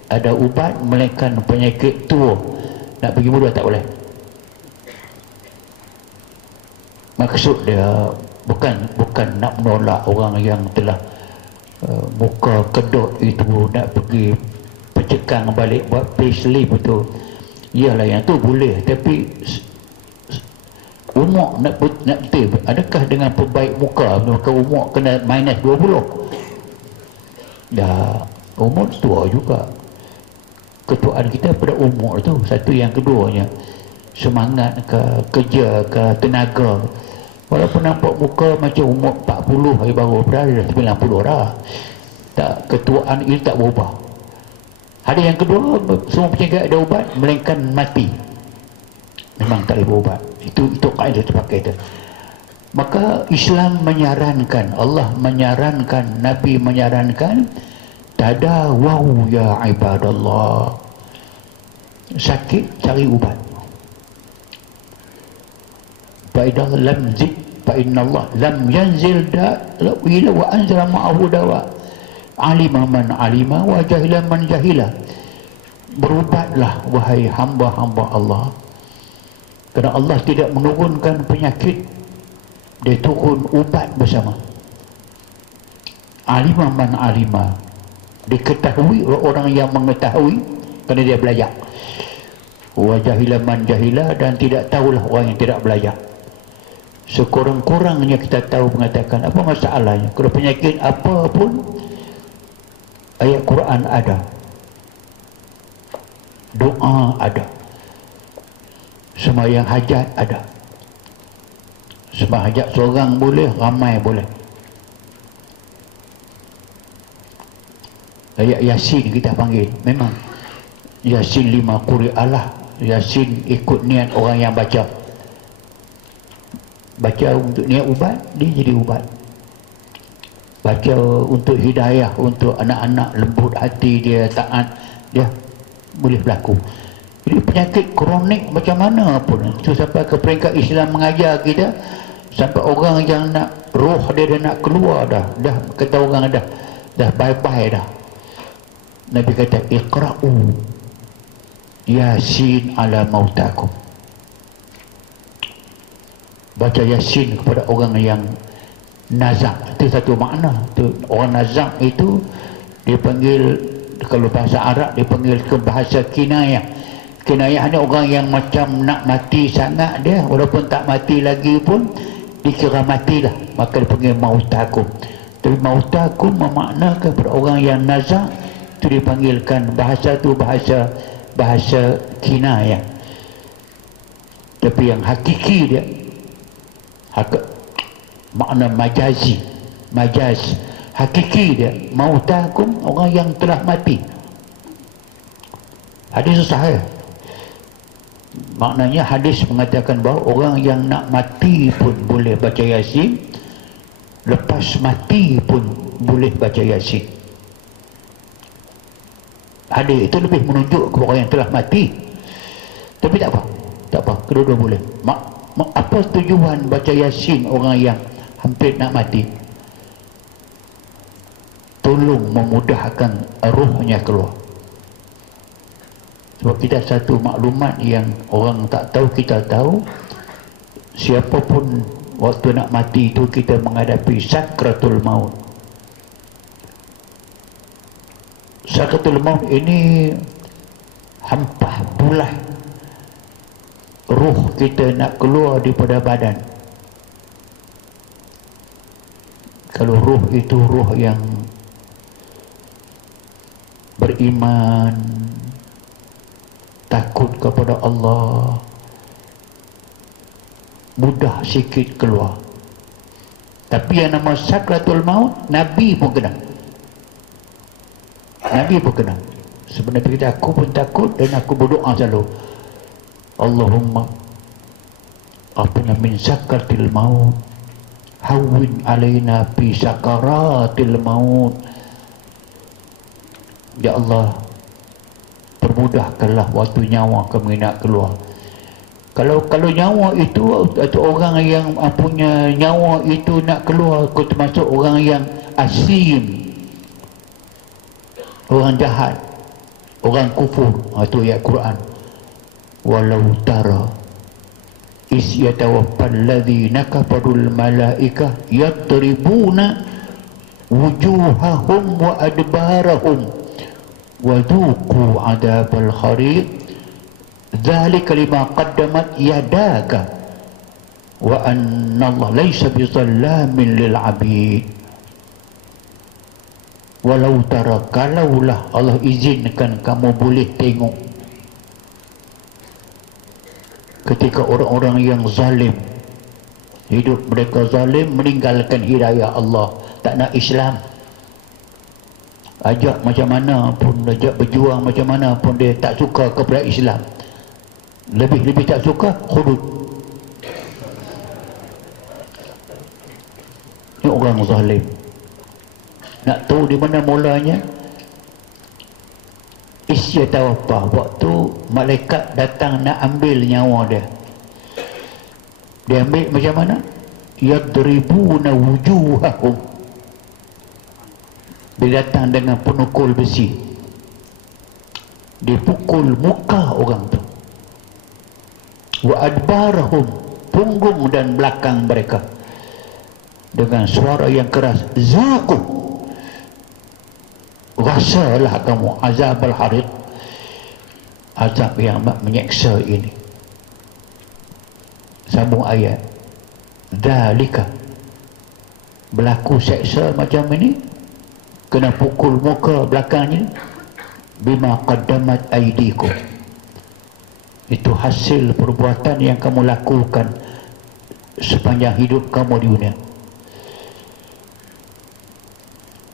ada ubat melainkan penyakit tua. Nak pergi muda tak boleh. Maksud dia bukan nak menolak orang yang telah muka kedut itu nak pergi pencekang balik buat facelift itu. Iyalah yang tu boleh, tapi umur nak betul. Adakah dengan perbaik muka maka umur kena minus 20? Dah umur tua juga. Ketuaan kita pada umur tu. Satu, yang keduanya semangat ke, kerja ke, tenaga. Walaupun nampak muka macam umur 40 hari baru, padahal dah 90 dah. Tak, ketuaan itu tak berubah. Ada yang kedua, semua penyakit ada ubat melainkan mati. Memang tak boleh berubat. Itu kaedah terpakai itu. Maka Islam menyarankan, Allah menyarankan, Nabi menyarankan, tadawaw ya ibadallah. Sakit cari ubat. Fa lam zid fa innallaha lam yanzil ila wa anzala ma'ahu dawa. Alima man alima wa jahila man jahila. Berubatlah wahai hamba-hamba Allah. Kerana Allah tidak menurunkan penyakit, dia turun ubat bersama. Alima man alima, diketahui oleh orang yang mengetahui kerana dia belajar. Wa jahila man jahila, dan tidak tahulah orang yang tidak belajar. Sekurang-kurangnya kita tahu mengatakan apa masalahnya. Kalau penyakit apa pun, ayat Quran ada, doa ada, sembahyang hajat ada. Sembahyang hajat seorang boleh, ramai boleh. Ayat Yasin kita panggil, memang Yasin 5 quri'alah. Yasin ikut niat orang yang baca. Baca untuk niat ubat, dia jadi ubat. Baca untuk hidayah, untuk anak-anak lembut hati dia, taat, dia boleh berlaku. Jadi penyakit kronik macam mana pun, itu sampai ke peringkat Islam mengajar kita, sampai orang yang nak roh dia nak keluar dah kata orang dah bye-bye dah. Nabi kata iqra'u Yasin ala mautakum. Baca Yasin kepada orang yang nazak. Itu satu makna. Itu orang nazak itu dipanggil, kalau bahasa Arab dipanggil ke bahasa kinayah. Kinayah ni orang yang macam nak mati sangat dia, walaupun tak mati lagi pun dikira matilah, maka dipanggil mautakum. Tapi mautakum memaknakan kepada orang yang nazak, itu dipanggilkan bahasa tu bahasa kinayah. Tapi yang hakiki dia makna majaz. Hakiki dia mautakum, orang yang telah mati. Hadis sahih. Maknanya hadis mengatakan bahawa orang yang nak mati pun boleh baca Yasin, lepas mati pun boleh baca Yasin. Hadis itu lebih menunjuk kepada orang yang telah mati. Tapi tak apa, kedua-dua boleh. Apa tujuan baca Yasin orang yang hampir nak mati? tolong memudahkan rohnya keluar. Sebab kita satu maklumat yang orang tak tahu, kita tahu, siapapun waktu nak mati itu kita menghadapi sakratul maut. Sakratul maut ini hampah bulah ruh kita nak keluar daripada badan. Kalau ruh itu ruh yang beriman, takut kepada Allah, mudah sikit keluar. Tapi yang nama sakratul maut, Nabi pun kena. Nabi pun kena. Sebenarnya kita, aku pun takut dan aku berdoa selalu, Allahumma afina min sakratil maut, hawwin alaina fi sakaratil maut. Ya Allah, permudahkanlah waktu nyawa kami nak keluar. Kalau nyawa itu, atau orang yang punya nyawa itu nak keluar, kau termasuk orang yang asim, orang jahat, orang kufur. Itu ayat Quran. Walau tara is yatawaffal ladzina kafarul malaikah yatribuna wujuhahum wa adbarahum wa dhuqu adabal khariq dzalika lima qaddamat yadaka wa anna Allah laysa bizallamin lil abid. Walau tara, kalaulah Allah izinkan kamu boleh tengok ketika orang-orang yang zalim, hidup mereka zalim, meninggalkan hidayah Allah, tak nak Islam, ajak macam mana pun, ajak berjuang macam mana pun, dia tak suka kepada Islam, lebih-lebih tak suka hudud. Ini orang zalim. Nak tahu di mana mulanya? Isyatawafah, waktu malaikat datang nak ambil nyawa dia. Dia ambil macam mana? Yadribuna wujuhahum. Dia datang dengan penukul besi, dia pukul muka orang tu. Wa adbarahum, punggung dan belakang mereka, dengan suara yang keras. Zaku, rasalah kamu azab al-hariq, azab yang menyeksa ini. Sambung ayat. Dalika, berlaku seksa macam ini, kena pukul muka belakangnya, bima qaddamat aidikum, itu hasil perbuatan yang kamu lakukan sepanjang hidup kamu di dunia.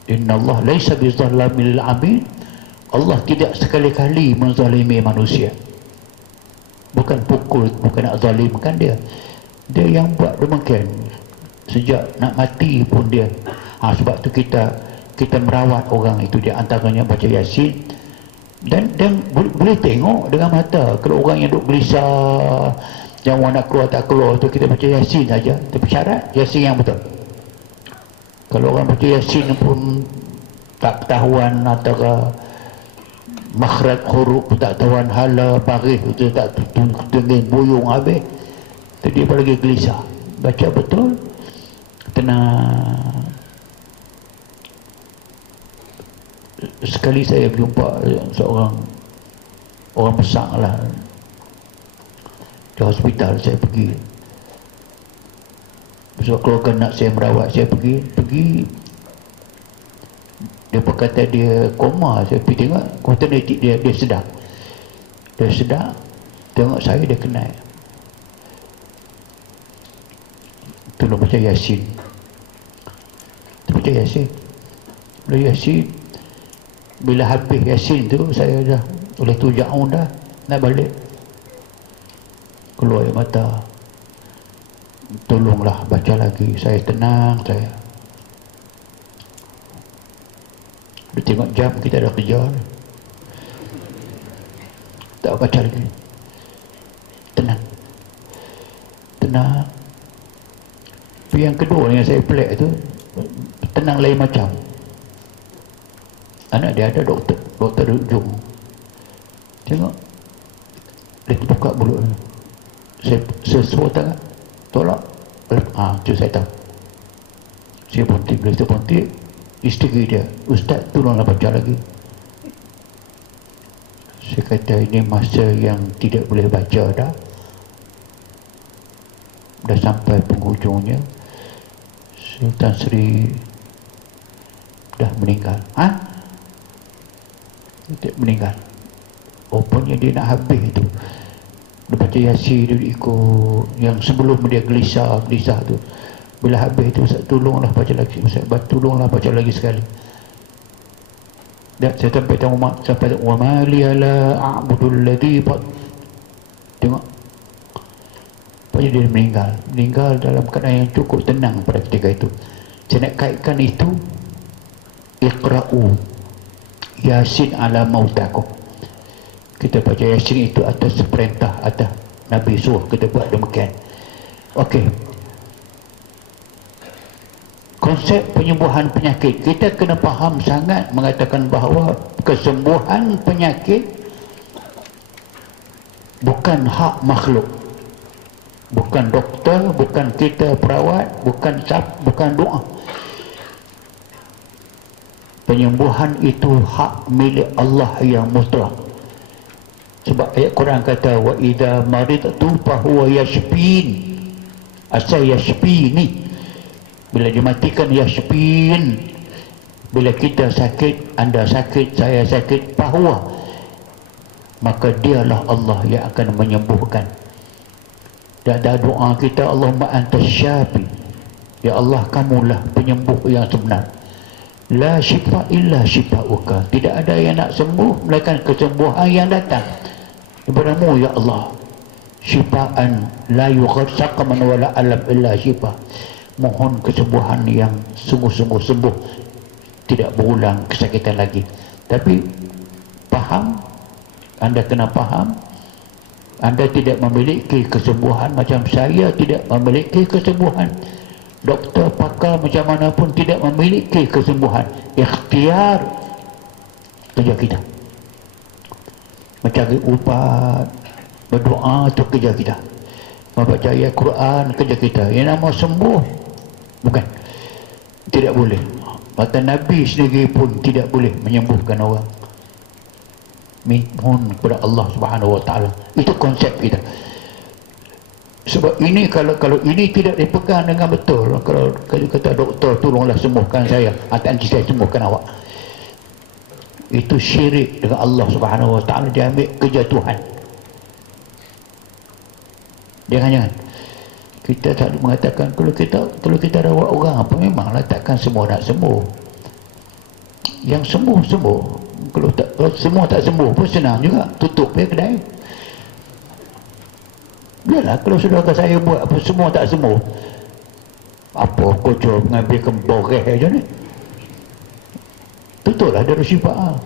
Inna Allah laisa bizallamin lil abid. Allah tidak sekali-kali menzalimi manusia. Bukan pukul, bukan nak zalimkan dia. Dia yang buat demikian. Sejak nak mati pun dia. Sebab tu kita merawat orang itu, dia antaranya baca Yasin. Dan boleh tengok dengan mata. Kalau orang yang duk gelisah, yang orang nak keluar tak keluar tu, kita baca Yasin saja. Tapi syarat Yasin yang betul. Kalau orang baca Yasin pun tak ketahuan antara makhraj huruf, tak ketahuan hala baris itu, tak dengan buyung habis, jadi apa lagi gelisah. Baca betul, tenang. Sekali saya berjumpa seorang orang besar lah di hospital, saya pergi. Sebab keluarga nak saya merawat, saya pergi. Dia berkata dia koma. Saya pergi tengok, koordinatik dia sedar. Dia sedar, tengok saya, dia kenal. Tolong baca Yasin. Baca Yasin. Bila Yasin, bila habis Yasin tu, saya dah oleh tu jauh dah nak balik, keluar air mata. Tolonglah baca lagi. Saya tenang, saya dia tengok jam, kita dah kerja, tak baca lagi. Tenang. Tapi yang kedua yang saya pelik tu, tenang lain macam. Anak dia ada doktor di ujung. Tengok, dia buka mulut. Saya suruh tangan, tolak. Tu saya tahu. Saya buntik, bila saya buntik, isteri dia, ustaz tolonglah baca lagi. Saya kata ini masa yang tidak boleh baca dah. Dah sampai penghujungnya. Sultan Sri dah meninggal. Dia meninggal. Rupanya dia nak habis tu. Dia baca Yasin, dia ikut. Yang sebelum dia gelisah tu. Bila habis tu, Ustaz tolonglah baca lagi. Ustaz tolonglah baca lagi sekali. Dan saya sampai tahu sampai wa ma li la a'budul ladzi. Tengok. Rupanya dia meninggal dalam keadaan yang cukup tenang pada ketika itu. Saya nak kaitkan itu, iqra'u Yasin ala mautakum. Kita baca Yasin itu atas perintah, atas Nabi suruh kita buat demikian. Okey. Konsep penyembuhan penyakit, kita kena faham sangat mengatakan bahawa kesembuhan penyakit bukan hak makhluk. Bukan doktor, bukan kita perawat, bukan doa. Penyembuhan itu hak milik Allah yang mutlak. Sebab ayat Quran kata wa idza maridtu fa huwa yashfin. Asal yashfini. Bila dimatikan yashfin. Bila kita sakit, anda sakit, saya sakit, fahuwa, maka dialah Allah yang akan menyembuhkan. Dan doa kita, Allahumma antas syafi, ya Allah kamulah penyembuh yang sebenar. La syifa illa syifa'uka, tidak ada yang nak sembuh melainkan kesembuhan yang datang daripada-Mu ya Allah. Syifaan la yughad saqaman wala alam illa syifa. Mohon kesembuhan yang sungguh-sungguh sembuh, tidak berulang kesakitan lagi. Tapi faham, anda kena faham, anda tidak memiliki kesembuhan macam saya tidak memiliki kesembuhan. Doktor pakar macam mana pun tidak memiliki kesembuhan. Ikhtiar kerja kita. Mencari ubat, berdoa itu kerja kita. Membaca ayat Quran kerja kita. Yang nama sembuh bukan, tidak boleh. Kata Nabi sendiri pun tidak boleh menyembuhkan orang. Mohon kepada Allah Subhanahu Wa Taala. Itu konsep kita. Sebab ini kalau ini tidak dipegang dengan betul, kalau kata doktor tolonglah sembuhkan saya, nanti saya sembuhkan awak, itu syirik dengan Allah Subhanahu Wa Taala. Dia ambil kerja Tuhan. Jangan. Kita tak mengatakan kalau kita rawat orang apa, memanglah takkan semua nak sembuh. Yang sembuh. Kalau semua tak sembuh pun senang juga, tutup ya kedai. Biarlah kalau saudara saya buat apa semua tak sembuh, apa kocor mengambil kemboreh aja ni, tutuplah dari syifa.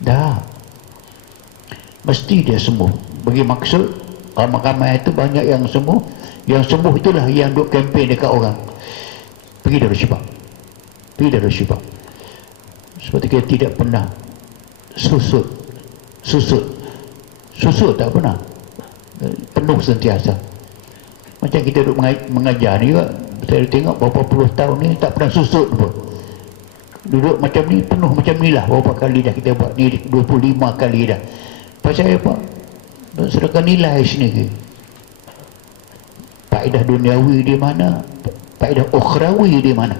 Dah mesti dia sembuh. Bagi maksud ramai-ramai itu banyak yang sembuh. Yang sembuh itulah yang duk kempen dekat orang. Pergi dari syifa. Seperti kita tidak pernah susut tak pernah, penuh sentiasa. Macam kita duduk mengajar ni juga, saya tengok berapa puluh tahun ni tak pernah susut pun. Duduk macam ni, penuh macam ni lah. Berapa kali dah kita buat ni, 25 kali dah. Pasal apa? Sedangkan nilai sendiri, faedah duniawi di mana, faedah ukhrawi di mana.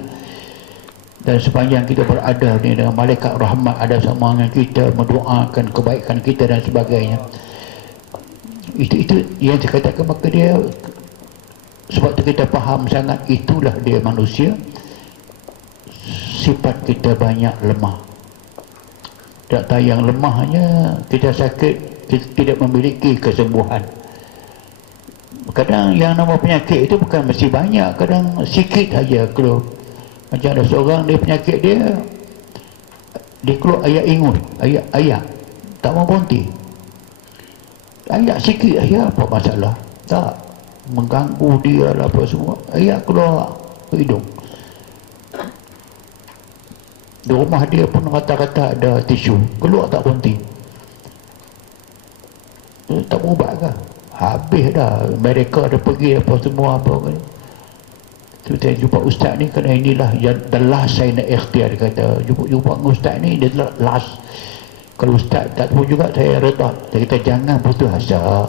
Dan sepanjang kita berada ni dengan malaikat rahmat ada sama dengan kita, mendoakan kebaikan kita dan sebagainya, itu yang saya katakan. Maka dia, sebab tu kita faham sangat, itulah dia manusia. Sifat kita banyak lemah. Tak yang lemahnya kita sakit, kita tidak memiliki kesembuhan. Kadang yang nama penyakit itu bukan mesti banyak, kadang sikit saja. Kalau macam ada seorang, dia penyakit dia keluar ayak ingut, ayak tak mau berhenti. Ayak sikit aja, apa masalah? Tak mengganggu dia lah apa semua. Ayak keluar ke hidung. Di rumah dia pun rata-rata ada tisu, keluar tak berhenti. Tak berubat ke? Habis dah, mereka ada pergi apa semua apa kan. Tu saya jumpa ustaz ni, kerana inilah yang the last saya nak ikhtiar. Dia kata jumpa dengan ustaz ni, dia last. Kalau ustaz tak tahu juga, saya redha. Dia kata jangan putus asa.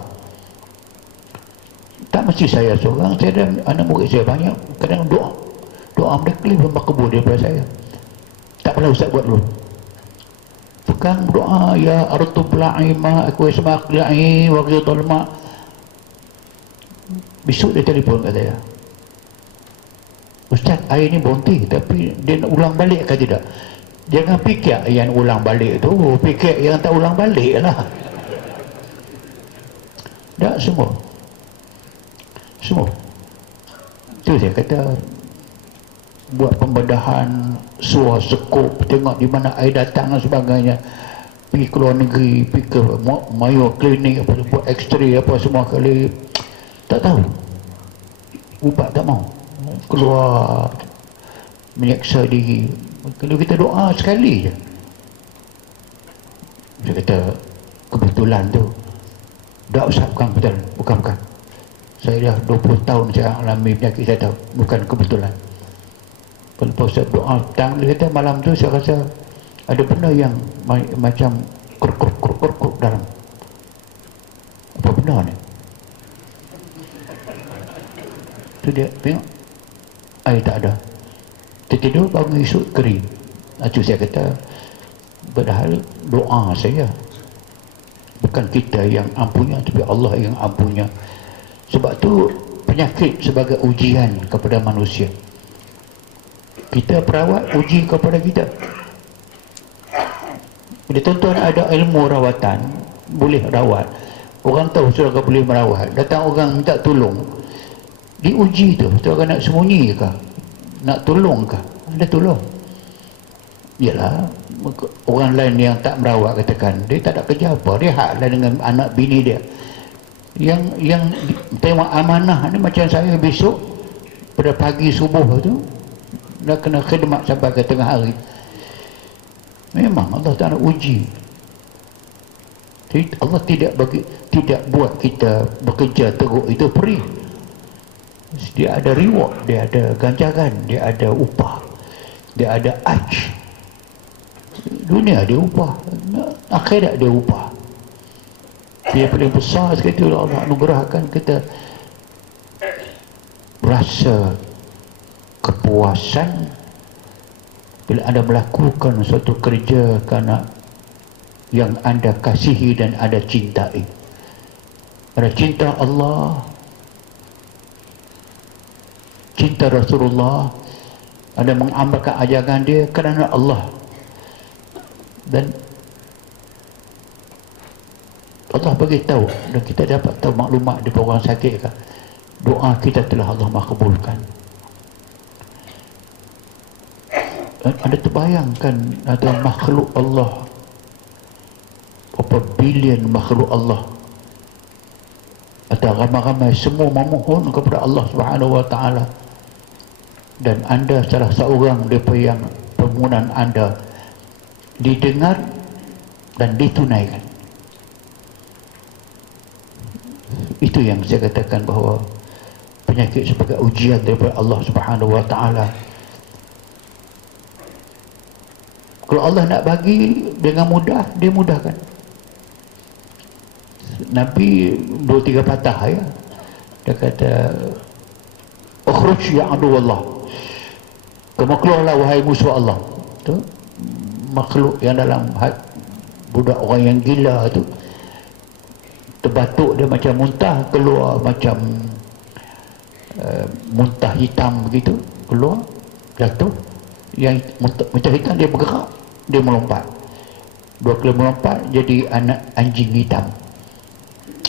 Tak mesti saya seorang, saya dan anak murid saya banyak. Kadang doa mereka lebih makbul daripada saya. Tak pernah ustaz buat dulu. Pegang doa, ya artubla'i ma aku ismaqla'i wa ghidul ma. Besok dia telefon kat saya, ustaz, air ni berhenti, tapi dia nak ulang balik ke tidak? Jangan fikir yang ulang balik tu, fikir yang tak ulang balik lah. Tak, semua tu saya kata, buat pembedahan suar sekup, tengok di mana air datang dan sebagainya, pergi ke luar negeri, pergi ke Mayo Klinik apa, buat x-ray apa semua kali, tak tahu, ubat tak mau keluar, menyeksa diri. Kalau kita doa sekali je, saya kata kebetulan tu, tak usah, bukan saya dah 20 tahun saya alami penyakit, saya tahu bukan kebetulan. Lepas saya doa petang, dia kata malam tu saya rasa ada benda yang macam kruk dalam. Apa benda ni? Tu dia tengok air tak ada, tertidur, bangun esok kering. Itu saya kata, padahal doa saya, bukan kita yang ampunya, tapi Allah yang ampunya. Sebab tu penyakit sebagai ujian kepada manusia. Kita perawat uji kepada kita. Bila tuan-tuan ada ilmu rawatan, boleh rawat, orang tahu saudara boleh merawat, datang orang minta tolong, diuji tu, saudara nak sembunyi ke, nak tolong ke? Ada tolong. Yalah, orang lain yang tak merawat, katakan dia tak ada kerja apa, rehatlah dengan anak bini dia. Yang tengok amanah ni, macam saya besok pada pagi subuh tu nak kena khidmat sampai ke tengah hari. Memang Allah Ta'ala uji. Allah tidak buat kita bekerja teruk itu free. Dia ada reward, dia ada ganjaran, dia ada upah, dia ada ajr. Dunia dia upah, akhirat dia upah. Dia paling besar sekali tu, Allah anugerahkan kita rasa kepuasan bila anda melakukan suatu kerja kerana yang anda kasihi dan anda cintai. Ada cinta Allah, cinta Rasulullah, anda mengamalkan ajaran dia kerana Allah, dan Allah bagi tahu, dan kita dapat tahu maklumat daripada orang sakit kan, doa kita telah Allah makbulkan. Anda terbayangkan ada makhluk Allah, berapa bilion makhluk Allah, ada ramai-ramai semua memohon kepada Allah Subhanahu Wa Taala, dan anda salah seorang daripada yang permohonan anda didengar dan ditunaikan. Itu yang saya katakan bahawa penyakit sebagai ujian daripada Allah Subhanahu Wa Taala. Kalau Allah nak bagi dengan mudah, dia mudahkan. Nabi 2-3 patah ya, dia kata, ukhruj ya adu Allah, kamu keluarlah wahai musuh Allah. Tu makhluk yang dalam budak orang yang gila tu, terbatuk dia macam muntah, keluar macam muntah hitam begitu, keluar, jatuh. Yang muntah hitam dia bergerak, dia melompat, 2 kali melompat jadi anak anjing hitam,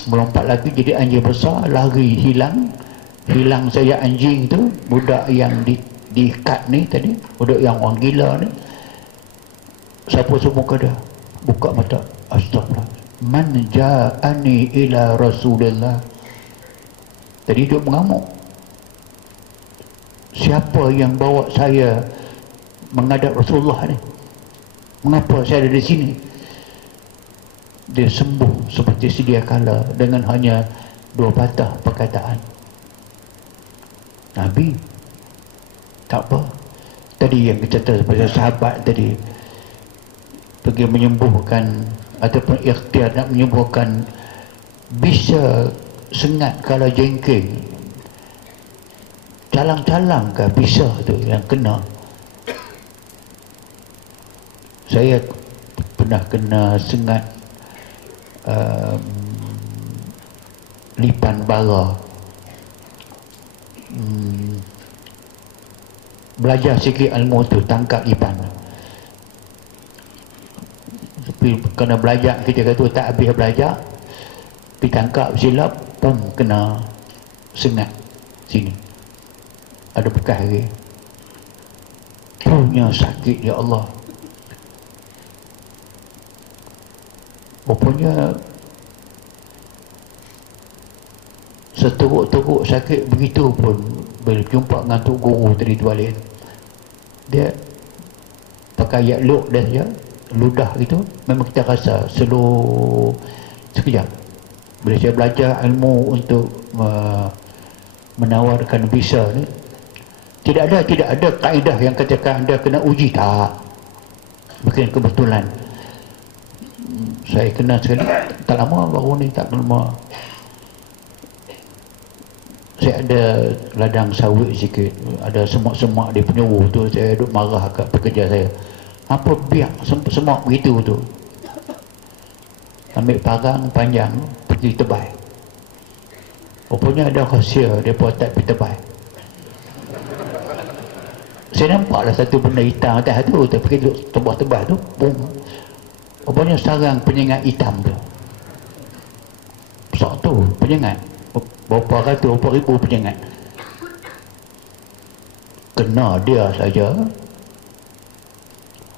melompat lagi jadi anjing besar, lari, hilang saya anjing tu. Budak yang diikat ni tadi, budak yang orang gila ni, siapa semua kada buka mata, astagfirullah, man ja'ani ila Rasulillah. Tadi dia mengamuk, siapa yang bawa saya menghadap Rasulullah ni? Mengapa saya ada di sini? Dia sembuh seperti sedia kala dengan hanya 2 patah perkataan. Nabi tak apa. Tadi yang kita cerita pasal sahabat tadi pergi menyembuhkan ataupun ikhtiar nak menyembuhkan bisa sengat kalau jengking, calang-calang ke bisa tu yang kena. Saya pernah kena sengat lipan bara. Belajar sikit ilmu tu, tangkap lipan. Tapi kena belajar ketika tu tak habis belajar, pergi tangkap silap, pum, kena sengat sini. Ada bekas lagi. Punya sakit, ya Allah. Rupanya seteruk-teruk sakit begitu pun bila jumpa dengan Tok Guru tadi tu balik, dia pakai ayat luk dah saja, ludah gitu, memang kita rasa slow sekejap. Bila saya belajar ilmu untuk menawarkan visa ni, tidak ada kaedah yang katakan anda kena uji, tak. Mungkin kebetulan saya kenal sekali, tak lama baru ni, tak lama saya ada ladang sawit sikit, ada semak-semak di penyeruh tu, saya duduk marah kat pekerja saya, apa biar semak begitu tu. Ambil parang panjang pergi tebal, rupanya ada rahsia mereka tak pergi tebal. Saya nampaklah satu benda hitam atas tu, dia pergi duduk tebal-tebal tu, boom, rupanya sarang penyengat hitam tu. Besar tu penyengat, berapa ratus, berapa ribu penyengat. Kena dia saja,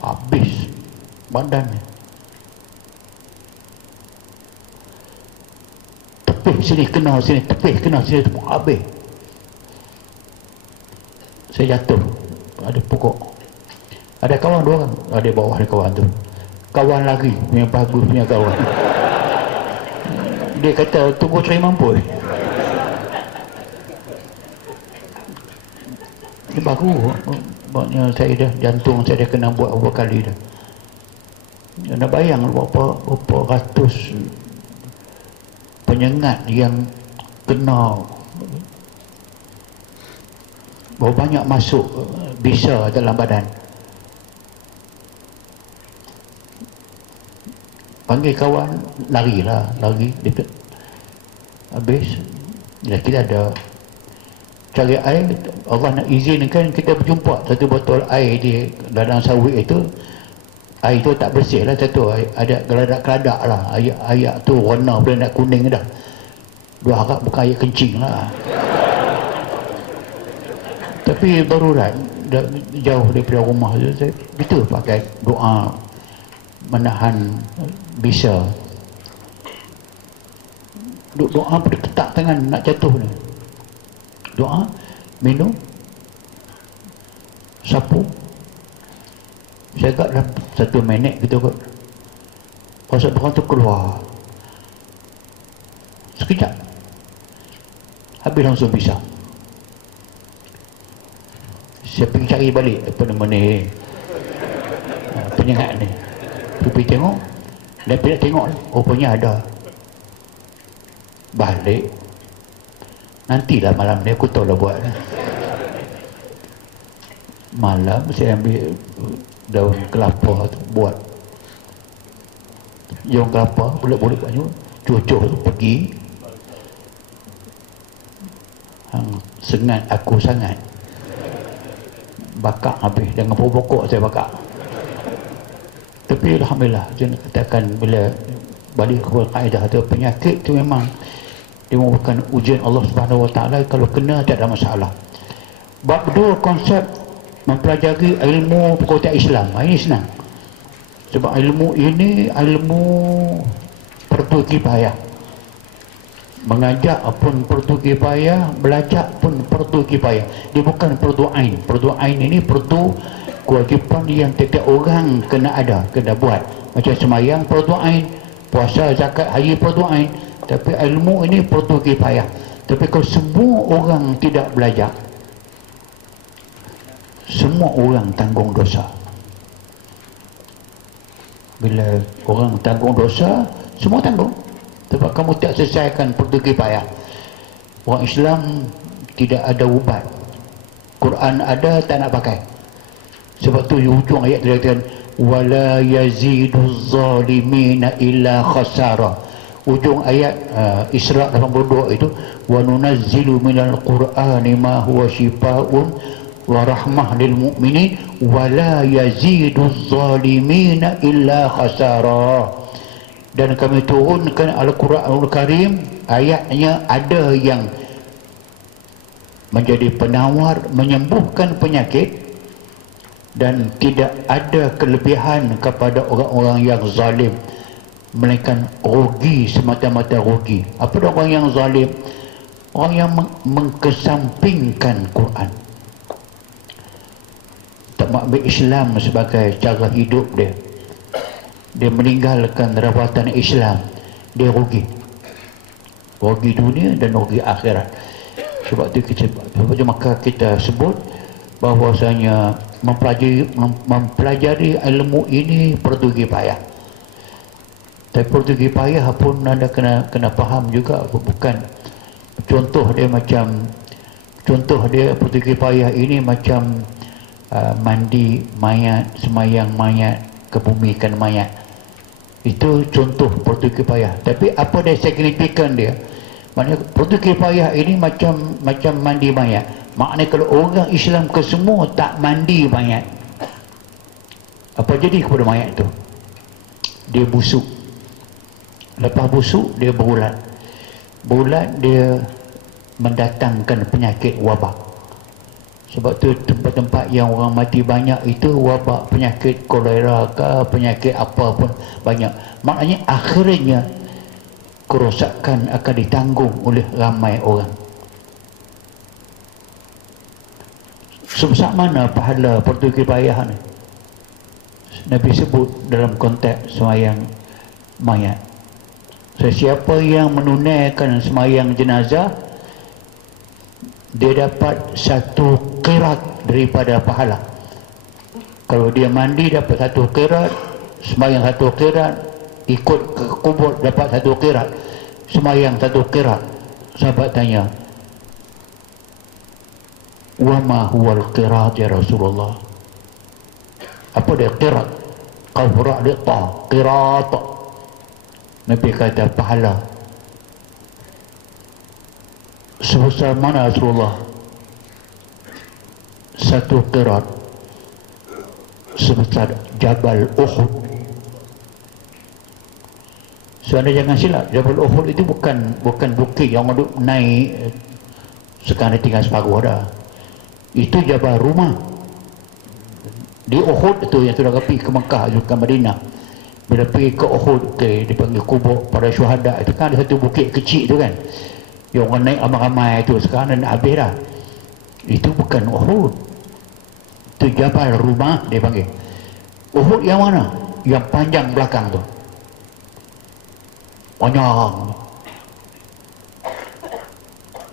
habis badan. Tepih sini kena sini, tepih kena sini, habis. Saya jatuh, ada pokok. Ada kawan 2 orang, ada bawah ada kawan tu. Kawan lari, yang bagus punya kawan. Dia kata tunggu cari mampu. Ini baru, maknanya saya dah, jantung saya dah kena buat beberapa kali dah. Anda bayang berapa ratus penyengat yang kena, berapa banyak masuk bisa dalam badan. Panggil kawan, lari, dia habis. Ya, kita ada cari air, Allah nak izinkan kita berjumpa satu botol air di ladang sawit itu. Air tu tak bersih lah, satu ada keladak-keladak lah, air tu warna boleh nak kuning dah. Dua harap bukan air kencing lah. Tapi darurat, jauh daripada rumah tu, saya betul pakai doa menahan bisa. Doa pada ketak tangan nak jatuh ni. Doa, minum, sapu. Saya agak dalam 1 minit gitu kot. Rasa orang tu keluar. Sekejap. Habis langsung bisa. Saya pergi cari balik apa nama ni, penyengat ni. Pergi tengok, dan pergi tengok, rupanya ada. Balik. Nantilah malam ni aku tahu lah buat. Malam saya ambil daun kelapa tu, buat daun kelapa, bulat-bulat banyak, cucuk tu pergi. Sengat aku sangat, bakar habis, dengan pokok saya bakar. Tapi alhamdulillah, saya nak katakan bila balik kepada kaedah tu, penyakit tu memang dia merupakan ujian Allah Subhanahu Wa Taala. Kalau kena tak ada masalah. Bab 2 konsep mempelajari ilmu perkota Islam, ini senang. Sebab ilmu ini ilmu fardu kifayah. Mengajak pun fardu kifayah, belajar pun fardu kifayah. Dia bukan fardu ain. Fardu ain ini fardu kewajipan yang setiap orang kena ada, kena buat. Macam semayang fardu ain, puasa, zakat, haji fardu ain. Tapi ilmu ini fardu kifayah. Tapi kalau semua orang tidak belajar, semua orang tanggung dosa. Bila orang tanggung dosa, semua tanggung. Sebab kamu tak selesaikan fardu kifayah. Orang Islam tidak ada ubat. Quran ada, tak nak pakai. Sebab tu hujung ayat dia katakan wala yaziduz zalimina illa khasara. Ujung ayat Isra 82 itu wa nunazzilu minal qur'ani ma huwa shifaa'un wa rahmah lil mu'minin wala yaziduz zalimina illa khasara. Dan kami turunkan Al-Quranul Karim, ayatnya ada yang menjadi penawar, menyembuhkan penyakit, dan tidak ada kelebihan kepada orang-orang yang zalim, melainkan rugi, semata-mata rugi. Apa dia orang yang zalim? Orang yang mengkesampingkan Quran, tak mengambil Islam sebagai cara hidup dia. Dia meninggalkan rawatan Islam, dia rugi. Rugi dunia dan rugi akhirat. Sebab itu maka kita sebut bahwasanya mempelajari ilmu ini fardu kifayah. Tapi fardu kifayah pun anda kena faham juga, bukan contoh dia fardu kifayah ini macam mandi mayat, semayang mayat, kebumikan mayat. Itu contoh fardu kifayah. Tapi apa dia signifikan dia? Maknanya fardu kifayah ini macam mandi mayat. Maknanya kalau orang Islam ke semua tak mandi mayat, apa jadi kepada mayat itu? Dia busuk. Lepas busuk dia berulat. Berulat dia mendatangkan penyakit wabak. Sebab tu tempat-tempat yang orang mati banyak itu wabak, penyakit kolera ke, penyakit apa pun banyak. Maknanya akhirnya kerosakan akan ditanggung oleh ramai orang. Sebesar mana pahala fardu kifayah ni? Nabi sebut dalam konteks semayang mayat. Sesiapa yang menunaikan semayang jenazah, dia dapat satu qirat daripada pahala. Kalau dia mandi dapat satu qirat, semayang satu qirat, ikut ke kubur dapat satu qirat, semayang satu qirat. Sahabat tanya, wa ma huwal qirat ya Rasulullah? Apa dia qirat? Qawra' dia ta, qirat. Nabi kata pahala. Sebesar mana Rasulullah? Satu qirat sebesar Jabal Uhud. So anda jangan silap, Jabal Uhud itu bukan bukit yang duduk naik sekarang tinggal separuh dah. Itu Jabal rumah. Di Uhud itu yang sudah pergi ke Mekah, ke Madinah. Bila pergi ke Uhud, dipanggil kubur para syuhada, itu kan ada satu bukit kecil tu kan, yang orang naik ramai-ramai itu. Sekarang dah nak habis dah. Itu bukan Uhud, itu Jabal rumah dia panggil. Uhud yang mana? Yang panjang belakang tu, panjang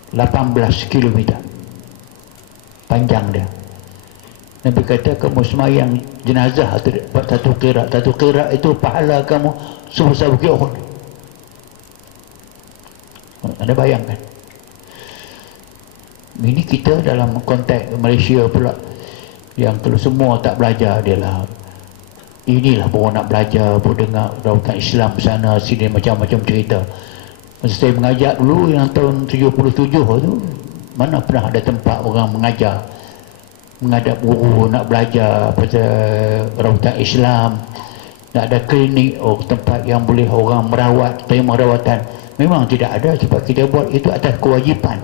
18 km panjang dia. Nabi kata kamu semayang jenazah dapat satu qirat. Satu qirat itu pahala kamu sebesar bukit Uhud. Anda bayangkan. Ini kita dalam konteks Malaysia pula, yang kalau semua tak belajar, dia lah inilah baru nak belajar, baru dengar rawatan Islam sana sini, macam-macam cerita. Masa saya mengajar dulu yang tahun 77 tu, mana pernah ada tempat orang mengajar, menghadap guru nak belajar pasal rawatan Islam, nak ada klinik tempat yang boleh orang merawat, terima rawatan. Memang tidak ada, sebab kita buat itu atas kewajipan.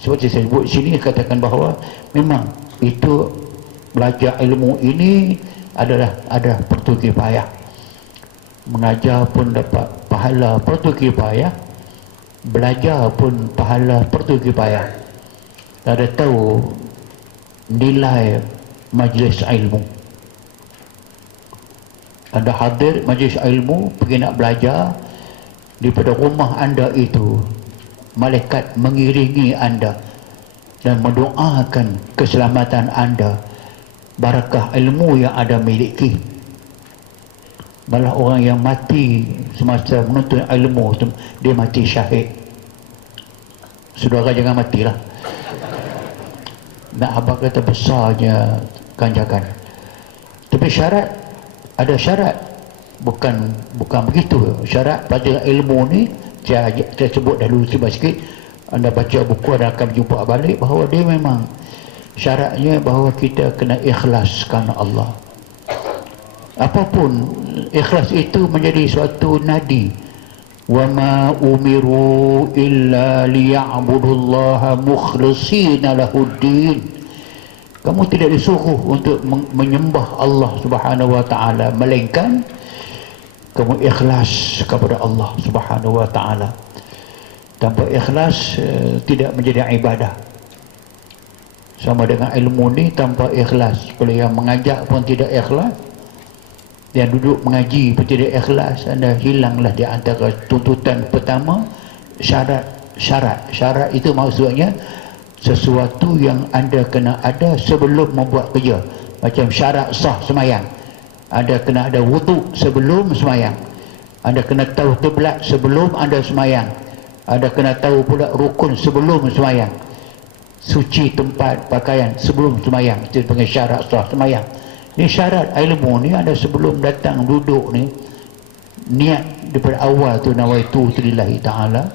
Seperti saya sebut sini, katakan bahawa memang itu belajar ilmu ini adalah ada fardu kifayah. Mengajar pun dapat pahala fardu kifayah, belajar pun pahala fardu kifayah. Ada tahu nilai majlis ilmu. Anda hadir majlis ilmu, pergi nak belajar, daripada rumah anda itu malaikat mengiringi anda dan mendoakan keselamatan anda, barakah ilmu yang anda miliki. Malah orang yang mati semasa menuntut ilmu tu, dia mati syahid. Saudara jangan matilah. Nak abang kata besarnya ganjakan. Tapi syarat, ada syarat. Bukan begitu. Syarat pada ilmu ni saya sebut dahulu sikit. Anda baca buku, anda akan jumpa balik bahawa dia memang syaratnya bahawa kita kena ikhlas kerana Allah. Apapun, ikhlas itu menjadi suatu nadi. Wa ma umiru illa liya'budullaha mukhlishina lahuddin. Kamu tidak disuruh untuk menyembah Allah Subhanahu wa taala, melainkan kamu ikhlas kepada Allah Subhanahu wa taala. Tanpa ikhlas tidak menjadi ibadah. Sama dengan ilmu ni tanpa ikhlas. Kalau yang mengajak pun tidak ikhlas, yang duduk mengaji pun tidak ikhlas, anda hilanglah di antara tuntutan pertama. Syarat itu maksudnya sesuatu yang anda kena ada sebelum membuat kerja. Macam syarat sah semayang, anda kena ada wuduk sebelum semayang, anda kena tahu qiblat sebelum anda semayang, anda kena tahu pula rukun sebelum semayang, suci tempat pakaian sebelum semayang. Itu panggil syarat sah semayang. Ni syarat ilmu ni ada sebelum datang duduk ni, niat daripada awal tu, nawaitu lillahi ta'ala,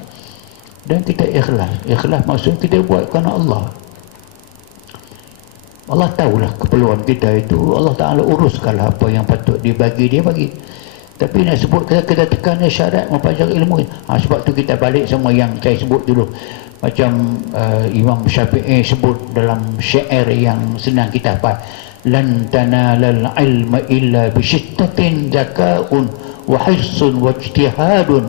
dan kita ikhlas maksud kita buat kerana Allah. Allah tahulah keperluan kita itu, Allah Ta'ala uruskanlah apa yang patut dibagi, dia bagi. Tapi nak sebut kita tekannya syarat mempelajari ilmu. Sebab tu kita balik semua yang saya sebut dulu. Macam Imam Syafi'i sebut dalam syair yang senang kita hafal, lan tanalal ilma illa bisyittatin zaka'un wa hirsun wa ijtihadun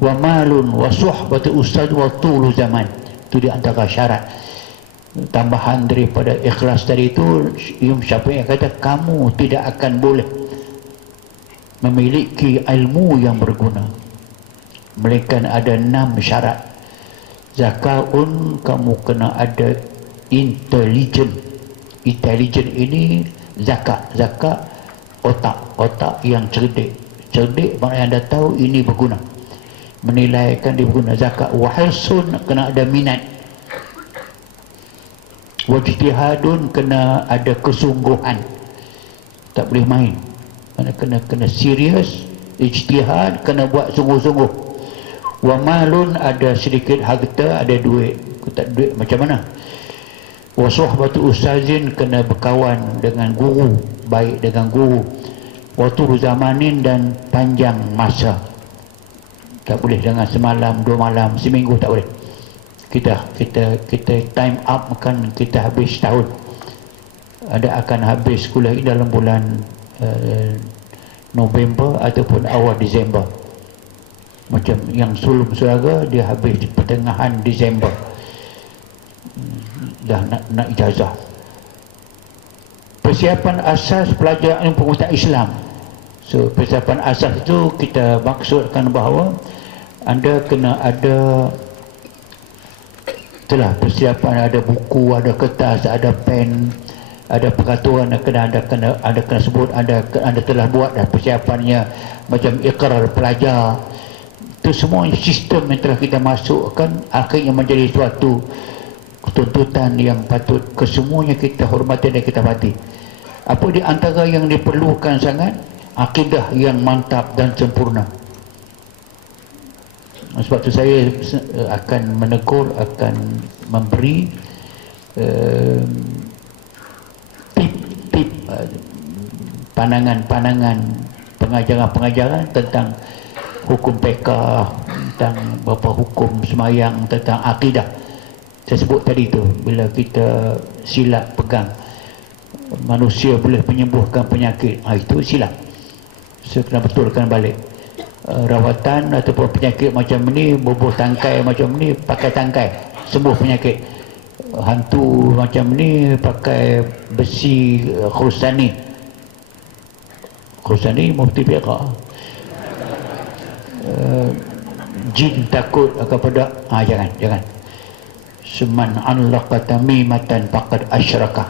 wa malun wa suhbatu ustad wa tulu zaman. Itu di antara syarat. Tambahan daripada ikhlas tadi itu, Imam Syafi'i kata kamu tidak akan boleh memiliki ilmu yang berguna melainkan ada 6 syarat. Zakaun, kamu kena ada intelligent ini zakat otak yang cerdik maknanya anda tahu ini berguna, menilaikan dia berguna. Zakat. Wahirsun, kena ada minat. Wajtihadun, kena ada kesungguhan, tak boleh main, kena serius. Ijtihad, kena buat sungguh-sungguh. Wa malun, ada sedikit harta, ada duit. Tak duit macam mana? Wa suhbatu ustazin, kena berkawan dengan guru, baik dengan guru. Wa tulu zamanin, dan panjang masa. Tak boleh dengan semalam, 2 malam, seminggu tak boleh. Kita time up kan, kita habis tahun. Ada akan habis kuliah ini dalam bulan November ataupun awal Disember. Macam yang sulung saudara, dia habis di pertengahan Disember, dah nak ijazah. Persiapan asas pelajaran pengurusan Islam. So persiapan asas itu kita maksudkan bahawa anda kena ada itulah persiapan, ada buku, ada kertas, ada pen, ada peraturan anda kena sebut, anda telah buat dah persiapannya, macam ikrar pelajar. Itu semua sistem yang telah kita masukkan, akhirnya menjadi suatu tuntutan yang patut kesemuanya kita hormati dan kita pati. Apa di antara yang diperlukan sangat? Akidah yang mantap dan sempurna. Sebab tu saya akan menegur, akan memberi tip-tip, pandangan-pandangan, pengajaran-pengajaran tentang hukum fiqh, tentang beberapa hukum semayang, tentang akidah. Saya sebut tadi tu, bila kita silap pegang manusia boleh menyembuhkan penyakit, itu silap. Saya kena betulkan balik. Rawatan ataupun penyakit macam ni, bubuh tangkai macam ni, pakai tangkai sembuh penyakit. Hantu macam ni pakai besi khurusani, Khusani mufti Fiqah. Jin takut kepada jangan. Seman allaqa tamimatan faqad asyraka.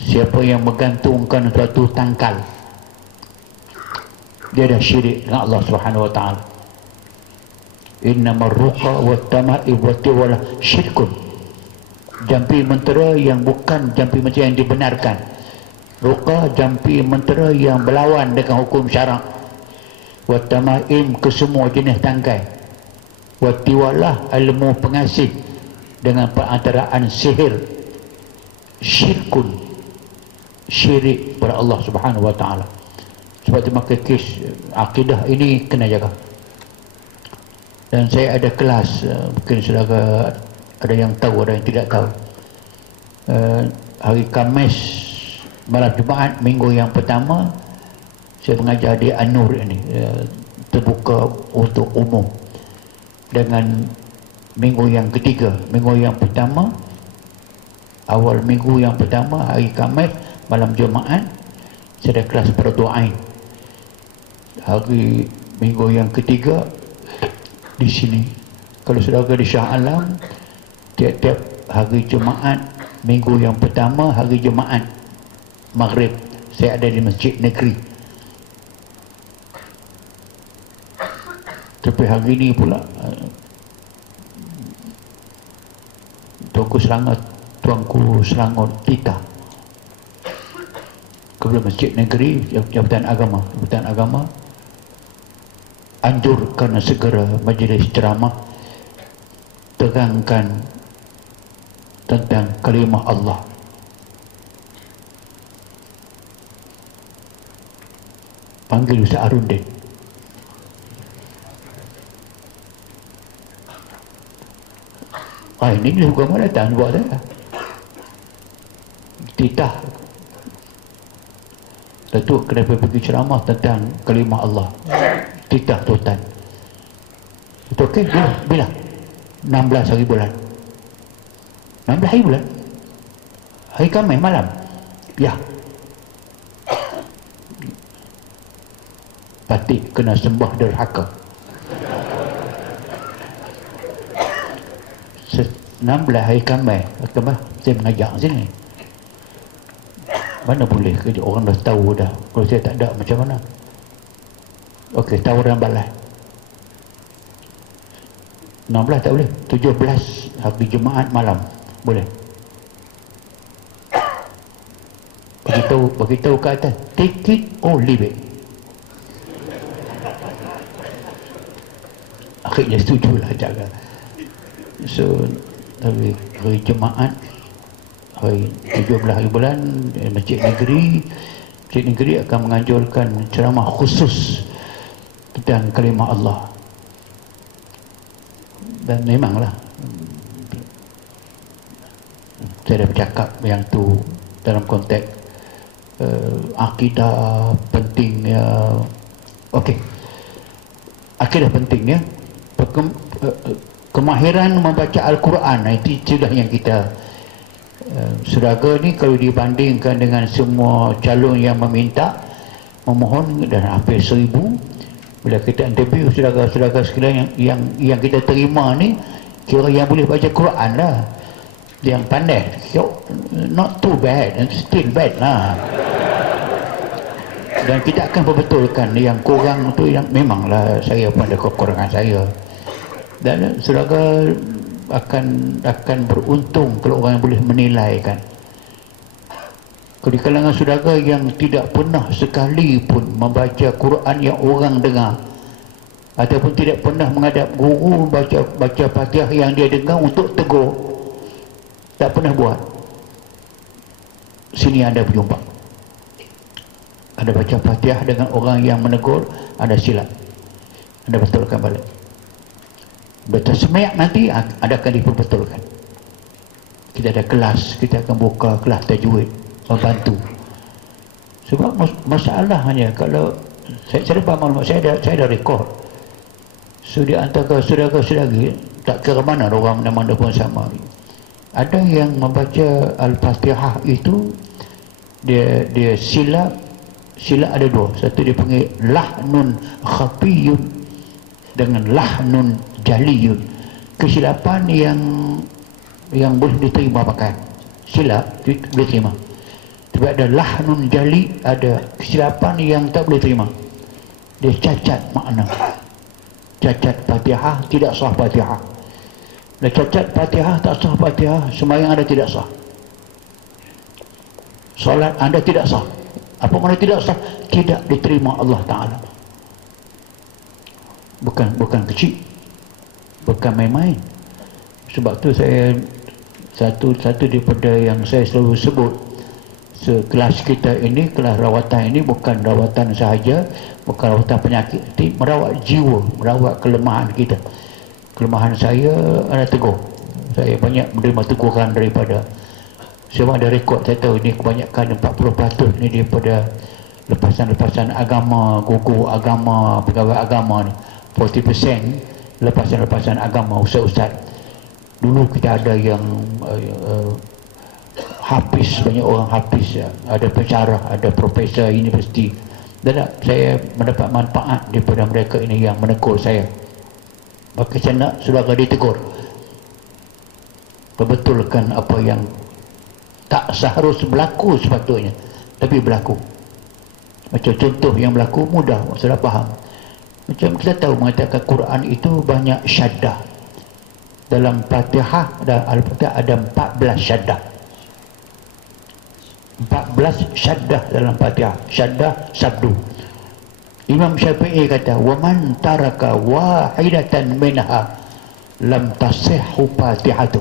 Siapa yang menggantungkan suatu tangkal, dia dah syirik dengan Allah Subhanahu wa taala. Innamar ruqa wat tama'ib wat tiwala syirkun. Jampi mentera yang bukan jampi mentera yang dibenarkan. Ruqa jampi mentera yang berlawan dengan hukum syarak. Wat tama'im ke semua jenis tangkai. Wat tiwala ilmu pengasih dengan perantaraan sihir. Syirkun, syirik pada Allah Subhanahu wa taala. Sebab itu maka kes akidah ini kena jaga. Dan saya ada kelas, mungkin saudara ada yang tahu, ada yang tidak tahu. Hari Khamis malam Jumaat minggu yang pertama saya mengajar di An-Nur ini, terbuka untuk umum. Dengan minggu yang ketiga, minggu yang pertama, awal minggu yang pertama hari Khamis malam Jumaat saya ada kelas berdoain. Hari minggu yang ketiga di sini. Kalau saudara di Shah Alam, tiap-tiap hari Jumaat minggu yang pertama hari Jumaat Maghrib saya ada di Masjid Negeri. Tapi hari ini pula Tuanku Selangor Tita kepada Masjid Negeri, Jabatan Agama anjurkan segera majlis ceramah terangkan tentang kalimah Allah. Panggil Ustaz Arundin. Ini juga mana datang buat saya. Titah Datuk kenapa pergi ceramah tentang kalimah Allah. Titah Tuan. Itu okey, bila? 16 hari bulan. 16 hari bulan? Hari Khamis malam? Ya. Patik kena sembah derhaka. 16 hari Khamis, saya mengajar sini. Mana boleh kerja orang dah tahu dah. Kalau saya tak ada macam mana? Okey, tawaran balas 16 tak boleh, 17 hari Jumaat malam boleh. Beritahu ke atas, take it or leave it. Akhirnya setujulah jaga. So hari Jumaat hari 17 hari bulan Masjid Negeri akan menganjurkan ceramah khusus tentang kalimah Allah. Dan memanglah saya dah bercakap yang tu dalam konteks akidah pentingnya. Okey, akidah pentingnya kemahiran membaca Al-Quran. Itu sudah yang kita saudara ni kalau dibandingkan dengan semua calon yang memohon dan hampir 1000, bila kita interview saudara-saudara sekalian yang kita terima ni, kira yang boleh baca Quran lah, yang pandai. So, not too bad, still bad lah. Dan kita akan perbetulkan yang kurang tu, yang memanglah saya pun ada kekurangan saya. Dan saudara akan beruntung kalau orang yang boleh menilaikan. Kalau di kalangan saudara yang tidak pernah sekali pun membaca Quran yang orang dengar, ataupun tidak pernah menghadap guru baca Fatihah yang dia dengar untuk tegur, tak pernah buat, sini anda berjumpa. Anda baca Fatihah dengan orang yang menegur, anda silap, anda betulkan balik. Betul semayang nanti ada akan diperbetulkan. Kita ada kelas, kita akan buka kelas tajwid, membantu. Sebab masalahnya kalau saya dapat maklumat, saya ada rekod. So di antara saudara-saudari, tak kira mana orang mana pun sama, ada yang membaca Al-Fatihah itu dia silap Silap ada dua. Satu dia panggil lahnun khafiyun dengan lahnun jaliyun. Kesilapan yang boleh diterima pakai. Silap boleh terima. Tapi ada lahnun jali, ada kesilapan yang tak boleh terima. Dia cacat makna. Cacat Fatihah, tidak sah Fatihah. Dia cacat Fatihah, tak sah Fatihah, sembahyang anda tidak sah. Solat anda tidak sah. Apa makna tidak sah? Tidak diterima Allah Ta'ala. Bukan kecil, bukan main-main. Sebab tu saya satu daripada yang saya selalu sebut, kelas kita ini, kelas rawatan ini bukan rawatan sahaja, bukan rawatan penyakit, tapi merawat jiwa, merawat kelemahan kita. Kelemahan saya ada tegur. Saya banyak menerima teguran daripada, saya ada rekod, saya tahu ini kebanyakan 40% ni daripada lepasan-lepasan agama, guru agama, pegawai agama ni. 40% lepasan-lepasan agama, ustaz-ustaz. Dulu kita ada yang hafiz, banyak orang hafiz, ada pensyarah, ada profesor universiti. Dan saya mendapat manfaat daripada mereka ini yang menegur saya. Maka saya nak saudara ditegur, perbetulkan apa yang tak seharus berlaku sepatutnya, tapi berlaku. Macam contoh yang berlaku mudah, sudah faham. Macam kita tahu mengatakan Quran itu banyak syaddah. Dalam Fatihah dan Al-Fatihah ada 14 syaddah. 14 syaddah dalam Fatihah. Syaddah sabdu. Imam Syafi'i kata, "Wa man taraka wahidatan minha lam tasihhu Fatihatu."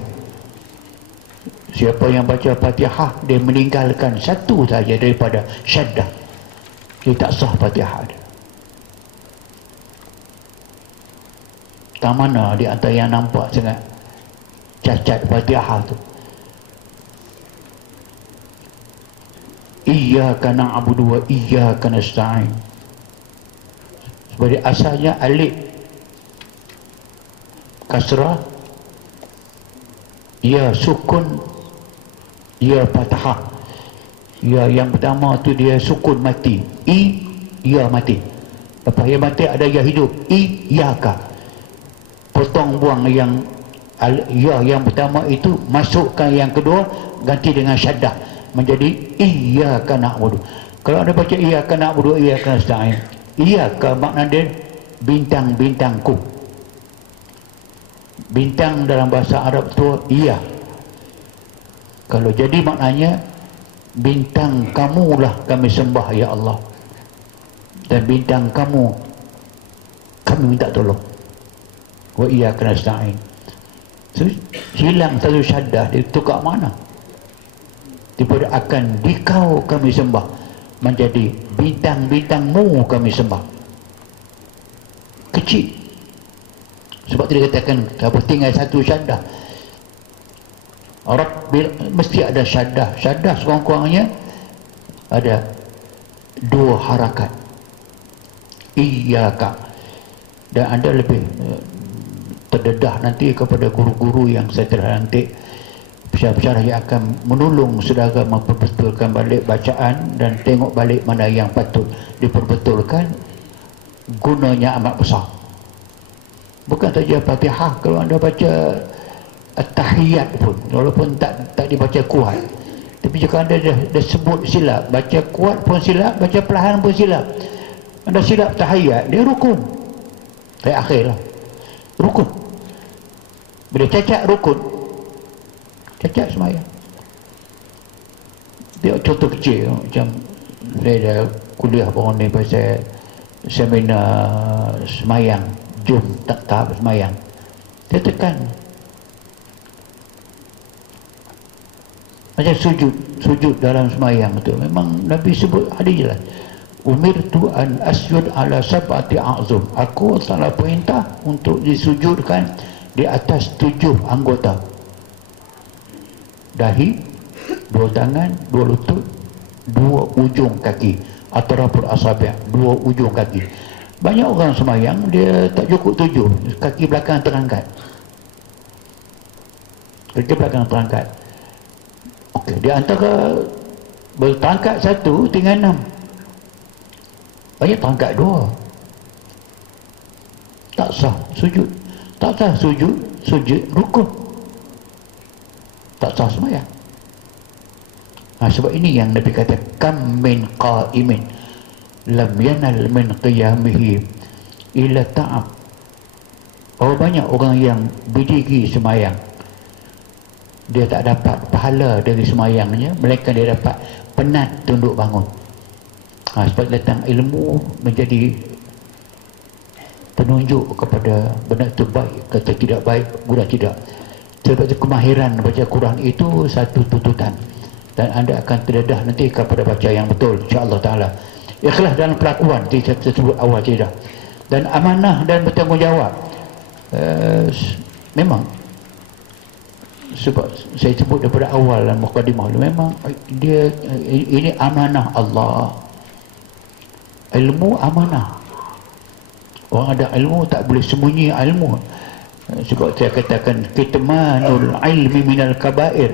Siapa yang baca Fatihah, dia meninggalkan satu saja daripada syaddah, dia tak sah Fatihah dia. Tak mana di antara yang nampak sangat cacat Fatihah tu. Iyyaka na'budu wa iyyaka nasta'in. Sebagai asalnya alif kasrah, ya sukun, ya fathah. Ya yang pertama tu dia sukun mati, ya mati. Lepas ya mati ada ya hidup, iyyaka. Potong buang yang ya yang pertama itu, masukkan yang kedua, ganti dengan syaddah menjadi iyyaka na'budu. Kalau anda baca iyyaka na'budu wa iyyaka nasta'in, iyyaka makna dia bintang-bintangku. Bintang dalam bahasa Arab tu iya. Kalau jadi maknanya bintang kamulah kami sembah ya Allah, dan bintang kamu kami minta tolong. Wa iyyaka nasta'in. So, hilang satu syaddah, dia tukar mana? Daripada akan dikau kami sembah menjadi bintang-bintangmu kami sembah. Kecil. Sebab tu dia katakan apa, tinggal satu syaddah. Mesti ada syaddah. Syaddah sekurang-kurangnya ada 2 harakat. Iyyaka. Dan anda lebih terdedah nanti kepada guru-guru yang saya telah nanti, pensyarah yang akan menolong saudara memperbetulkan balik bacaan dan tengok balik mana yang patut diperbetulkan. Gunanya amat besar. Bukan saja Fatihah, kalau anda baca At-Tahiyat pun, walaupun tak dibaca kuat, tapi jika anda dah sebut silap, baca kuat pun silap, baca perlahan pun silap. Anda silap Tahiyat, dia rukun. Saya akhir lah, rukun. Bila cacat rukun, cacat semayang. Dia contoh kecil, macam saya dah kuliah baru ni pasal seminar semayang, jom tahap semayang. Dia tekan macam sujud dalam semayang tu, memang Nabi sebut hadis jelas, umirtu an asjud ala sab'ati a'zum, aku telah perintah untuk disujudkan di atas 7 anggota: dahi, 2 tangan, 2 lutut, 2 ujung kaki, atraful asabi', 2 ujung kaki. Banyak orang semayang dia tak cukup 7, kaki belakang terangkat, kaki belakang terangkat. Okey, di antara berterangkat 1 tinggal 6. banyak tangkat dua, tak sah sujud, tak sah sujud rukun, tak sah sembahyang. Sebab ini yang Nabi kata, kam min qa'imin lam yanal min qiyamihi illa ta'ab. Banyak orang yang berdiri sembahyang, dia tak dapat pahala dari sembahyangnya, melainkan dia dapat penat tunduk bangun. Sebab datang ilmu menjadi penunjuk kepada benar itu baik kata tidak baik, guna tidak. Sebab itu kemahiran baca Quran itu satu tuntutan, dan anda akan terdedah nanti kepada baca yang betul, insya-Allah taala. Ikhlas dalam perlakuan kita sebut awal tidak, dan amanah dan bertanggungjawab. Memang sebab saya sebut daripada awal dalam mukadimah, memang dia ini amanah Allah. Ilmu amanah. Orang ada ilmu tak boleh sembunyi ilmu. Sebab saya katakan kitmanul ilmi minal kabair,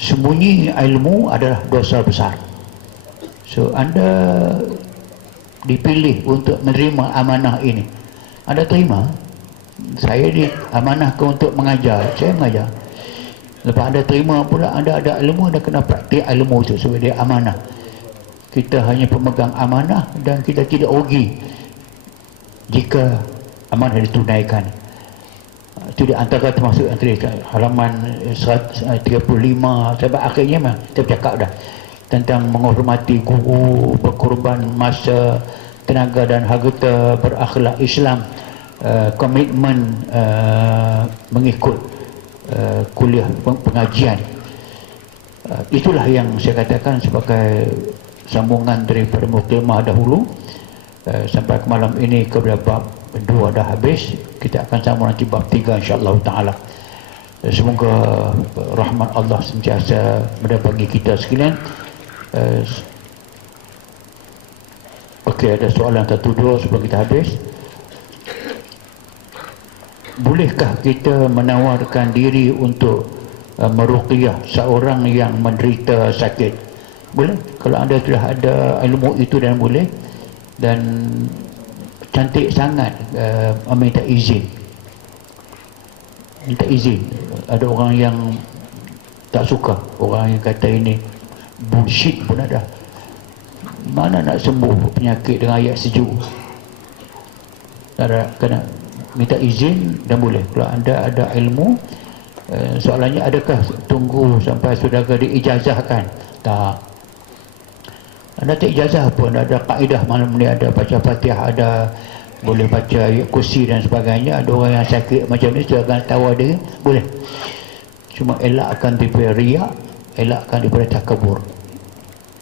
sembunyi ilmu adalah dosa besar. So anda dipilih untuk menerima amanah ini, anda terima. Saya diamanahkan untuk mengajar, saya mengajar. Lepas anda terima pula, anda ada ilmu, anda kena praktik ilmu itu sebab dia amanah. Kita hanya pemegang amanah dan kita tidak rugi jika amanah ditunaikan. Itu di antara termasuk antara halaman 35 sampai akhirnya memang kita bercakap dah tentang menghormati guru, berkorban masa, tenaga dan harta, berakhlak Islam, komitmen mengikut kuliah pengajian. Itulah yang saya katakan sebagai sambungan daripada mukadimah dahulu sampai ke malam ini kepada bab 2 dah habis. Kita akan sambung nanti bab 3 insya-Allah taala. Semoga rahmat Allah sentiasa bagi kita sekalian. Okey, ada soalan satu dua sebelum kita habis. Bolehkah kita menawarkan diri untuk meruqyah seorang yang menderita sakit? Boleh, kalau anda sudah ada ilmu itu dan boleh, dan cantik sangat minta izin. Minta izin. Ada orang yang tak suka, orang yang kata ini bullshit pun ada. Mana nak sembuh penyakit dengan ayat sejuk? Kena minta izin dan boleh. Kalau anda ada ilmu, soalannya adakah tunggu sampai saudara diijazahkan? Tak. Anda tak ijazah pun, ada kaedah malam ni, ada baca Fatihah, ada boleh baca ayat kursi dan sebagainya. Ada orang yang sakit macam ni, silakan tawar dia, boleh. Cuma elakkan daripada riak, elakkan daripada takabur.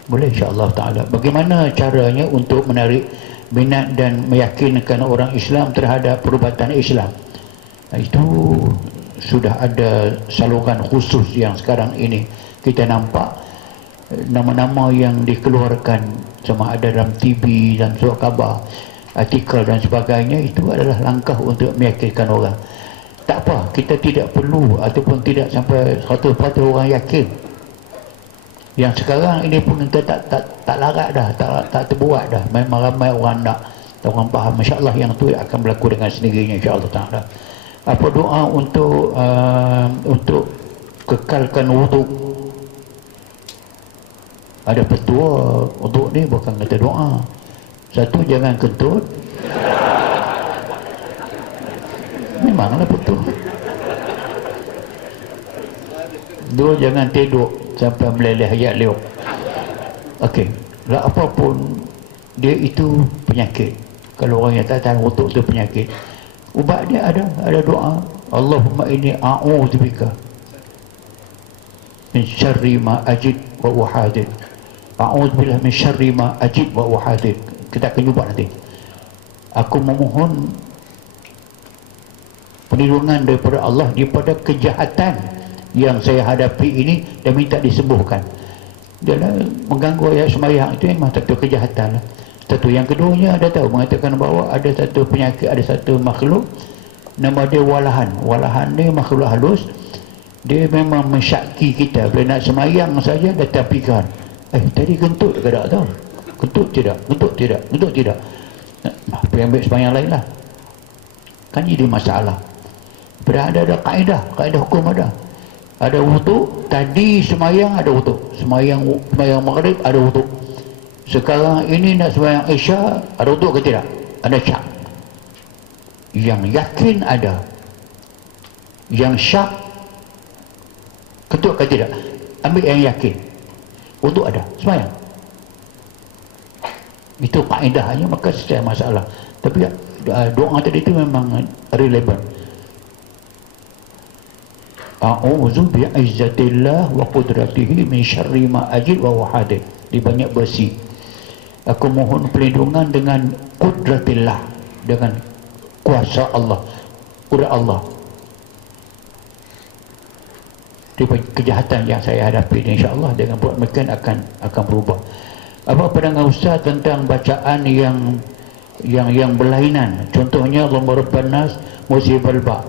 Boleh insya-Allah taala. Bagaimana caranya untuk menarik minat dan meyakinkan orang Islam terhadap perubatan Islam? Itu sudah ada saluran khusus yang sekarang ini kita nampak. Nama-nama yang dikeluarkan sama ada dalam TV, dalam surat khabar, artikel dan sebagainya, itu adalah langkah untuk meyakinkan orang. Tak apa, kita tidak perlu ataupun tidak sampai 100% orang yakin. Yang sekarang ini pun kita tak larat dah, tak terbuat dah. Memang ramai orang nak, orang faham. Insya-Allah yang tu akan berlaku dengan sendirinya insya-Allah taala. Apa doa untuk kekalkan wuduk? Ada petua untuk ni, bukan kata doa. Satu, jangan kentut. Memanglah betul. Dua, jangan tidur sampai meleleh ayat liuk. Okey, lah apapun dia itu penyakit. Kalau orang yang tak tahan wudu itu penyakit, ubat dia ada doa. Allahumma inni a'udzubika min syarri ma ajid wa uhadid. A'udzubillah min syarri ma ajid wa uhadid. Kita akan cuba nanti. Aku memohon perlindungan daripada Allah daripada kejahatan yang saya hadapi ini dan minta disembuhkan. Dia mengganggu ayat sembahyang itu memang satu kejahatan. Satu. Yang keduanya ada tahu mengatakan bahawa ada satu penyakit, ada satu makhluk nama dia walahan. Walahan ni makhluk halus. Dia memang mensyaki kita. Bila nak sembahyang saja dia tapikan. Tadi kentut ke tak tahu. Kentut tidak, kentut tidak, kentut tidak. Pergi ambil sembahyang lain lah. Kan jadi masalah. Ada kaedah hukum ada. Ada wuduk, tadi sembahyang ada wuduk. Sembahyang maghrib ada wuduk. Sekarang ini nak sembahyang Isya, ada wuduk ke tidak? Ada syak. Yang yakin ada. Yang syak, kentut ke tidak? Ambil yang yakin. Wuduk ada, sembahyang. Itu kaedahnya, maka secara masalah. Tapi doa tadi itu memang relevan. A'udzu bi'izzatillah wa qudratihi min syarri ma ajid wa wahadid. Di banyak versi. Aku mohon perlindungan dengan kudratillah, dengan kuasa Allah, kudrat Allah. Di kejahatan yang saya hadapi, insya-Allah dengan buat makan akan berubah. Apa pandangan Ustaz tentang bacaan yang berlainan? Contohnya Allahumma rabban nas musibal ba'.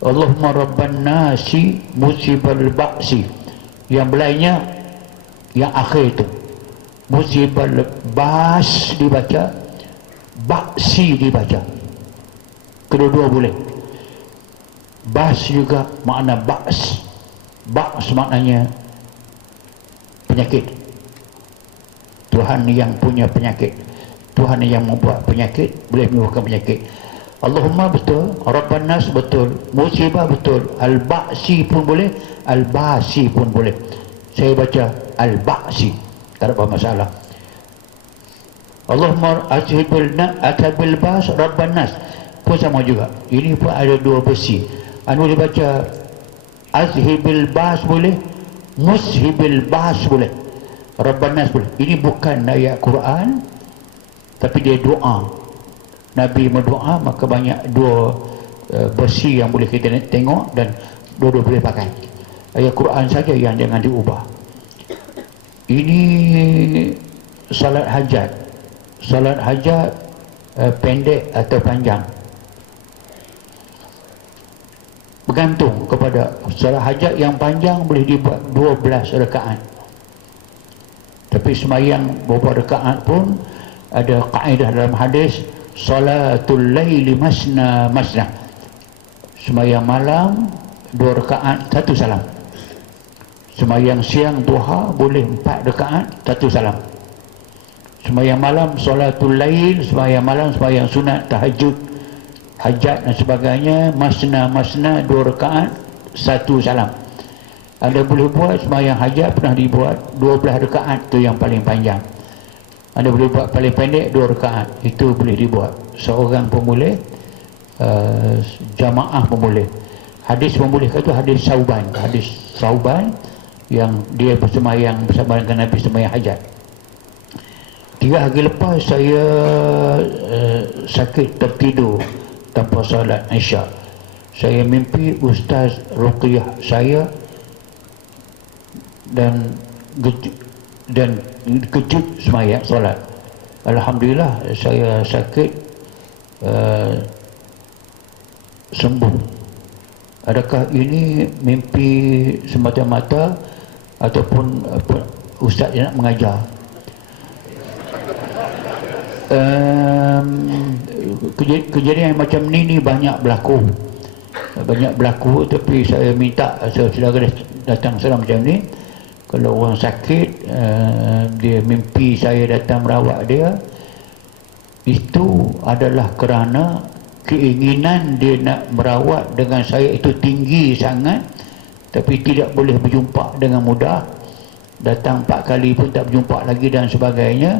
Allahumma rabban nasi musibal ba'si. Yang berlainnya yang akhir itu. Musibal bas dibaca, ba'si dibaca. Kedua-dua boleh. Bas juga makna ba's. Ba's maknanya penyakit. Tuhan yang punya penyakit, Tuhan yang membuat penyakit, boleh menyebabkan penyakit. Allahumma betul, Rabban nas betul, musibah betul, al-ba'si pun boleh, al-ba'si pun boleh. Saya baca al-ba'si, tak ada apa masalah. Allahumma athabil bas Rabban nas pun sama juga. Ini pun ada dua versi. Anu dibaca azhibil bas boleh, mushibil bas boleh, Rabban nas boleh. Ini bukan ayat Quran, tapi dia doa. Nabi berdoa, maka banyak dua versi yang boleh kita tengok dan dua-dua boleh pakai. Ayat Quran saja yang jangan diubah. Ini salat hajat. Salat hajat pendek atau panjang, bergantung kepada. Salat hajat yang panjang boleh dibuat 12 rakaat. Tapi sembahyang beberapa rakaat pun ada kaedah dalam hadis, salatul laili masna masna. Sembahyang malam 2 rakaat 1 salam. Sembahyang siang duha boleh 4 rakaat 1 salam. Sembahyang malam salatul lail, sembahyang malam sembahyang sunat tahajud, hajat dan sebagainya, masna masna 2 rakaat 1 salam. Anda boleh buat sembahyang hajat, pernah dibuat 12 rakaat, tu yang paling panjang. Anda boleh buat paling pendek 2 rakaat, itu boleh dibuat. Seorang pun boleh, jamaah pun boleh. Hadis pun boleh, itu hadis Sauban. Hadis Sauban yang dia bersembahyang bersama dengan Nabi sembahyang hajat. 3 hari lepas saya sakit tertidur tanpa salat Isya. Saya mimpi Ustaz Ruqyah saya dan kejut sembahyang solat. Alhamdulillah saya sakit sembuh. Adakah ini mimpi semata-mata ataupun Ustaz nak mengajar? Kejadian macam ni banyak berlaku, tapi saya minta saudara datang salam macam ni. Kalau orang sakit, dia mimpi saya datang merawat dia, itu adalah kerana keinginan dia nak merawat dengan saya itu tinggi sangat, tapi tidak boleh berjumpa dengan mudah. Datang 4 kali pun tak berjumpa lagi dan sebagainya.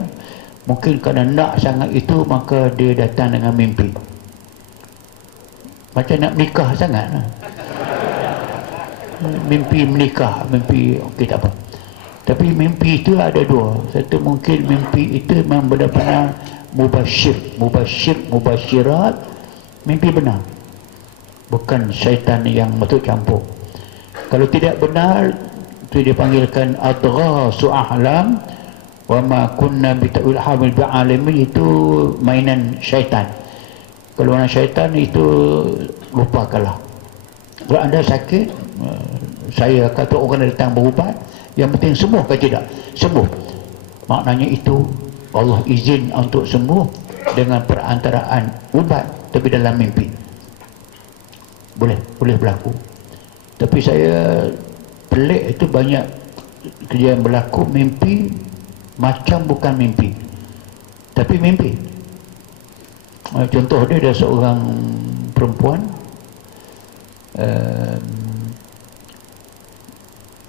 Mungkin kerana nak sangat itu, maka dia datang dengan mimpi. Macam nak menikah sangat. Mimpi menikah, mimpi okey tak apa. Tapi mimpi itu ada dua. Satu, mungkin mimpi itu memang benar-benar mubasyirat, mimpi benar, bukan syaitan yang betul campur. Kalau tidak benar, itu dipanggilkan adghasu ahlam wa ma kunna bi ta'wil hamil bi'alimin, itu mainan syaitan. Kalau orang syaitan itu lupakanlah. Kalau anda sakit, saya kata orang datang berubat, yang penting sembuh ke tidak? Sembuh. maknanya itu Allah izin untuk sembuh dengan perantaraan ubat, tapi dalam mimpi. Boleh berlaku. Tapi saya pelik itu, banyak kejadian berlaku mimpi macam bukan mimpi, tapi mimpi. Contoh dia, ada seorang perempuan,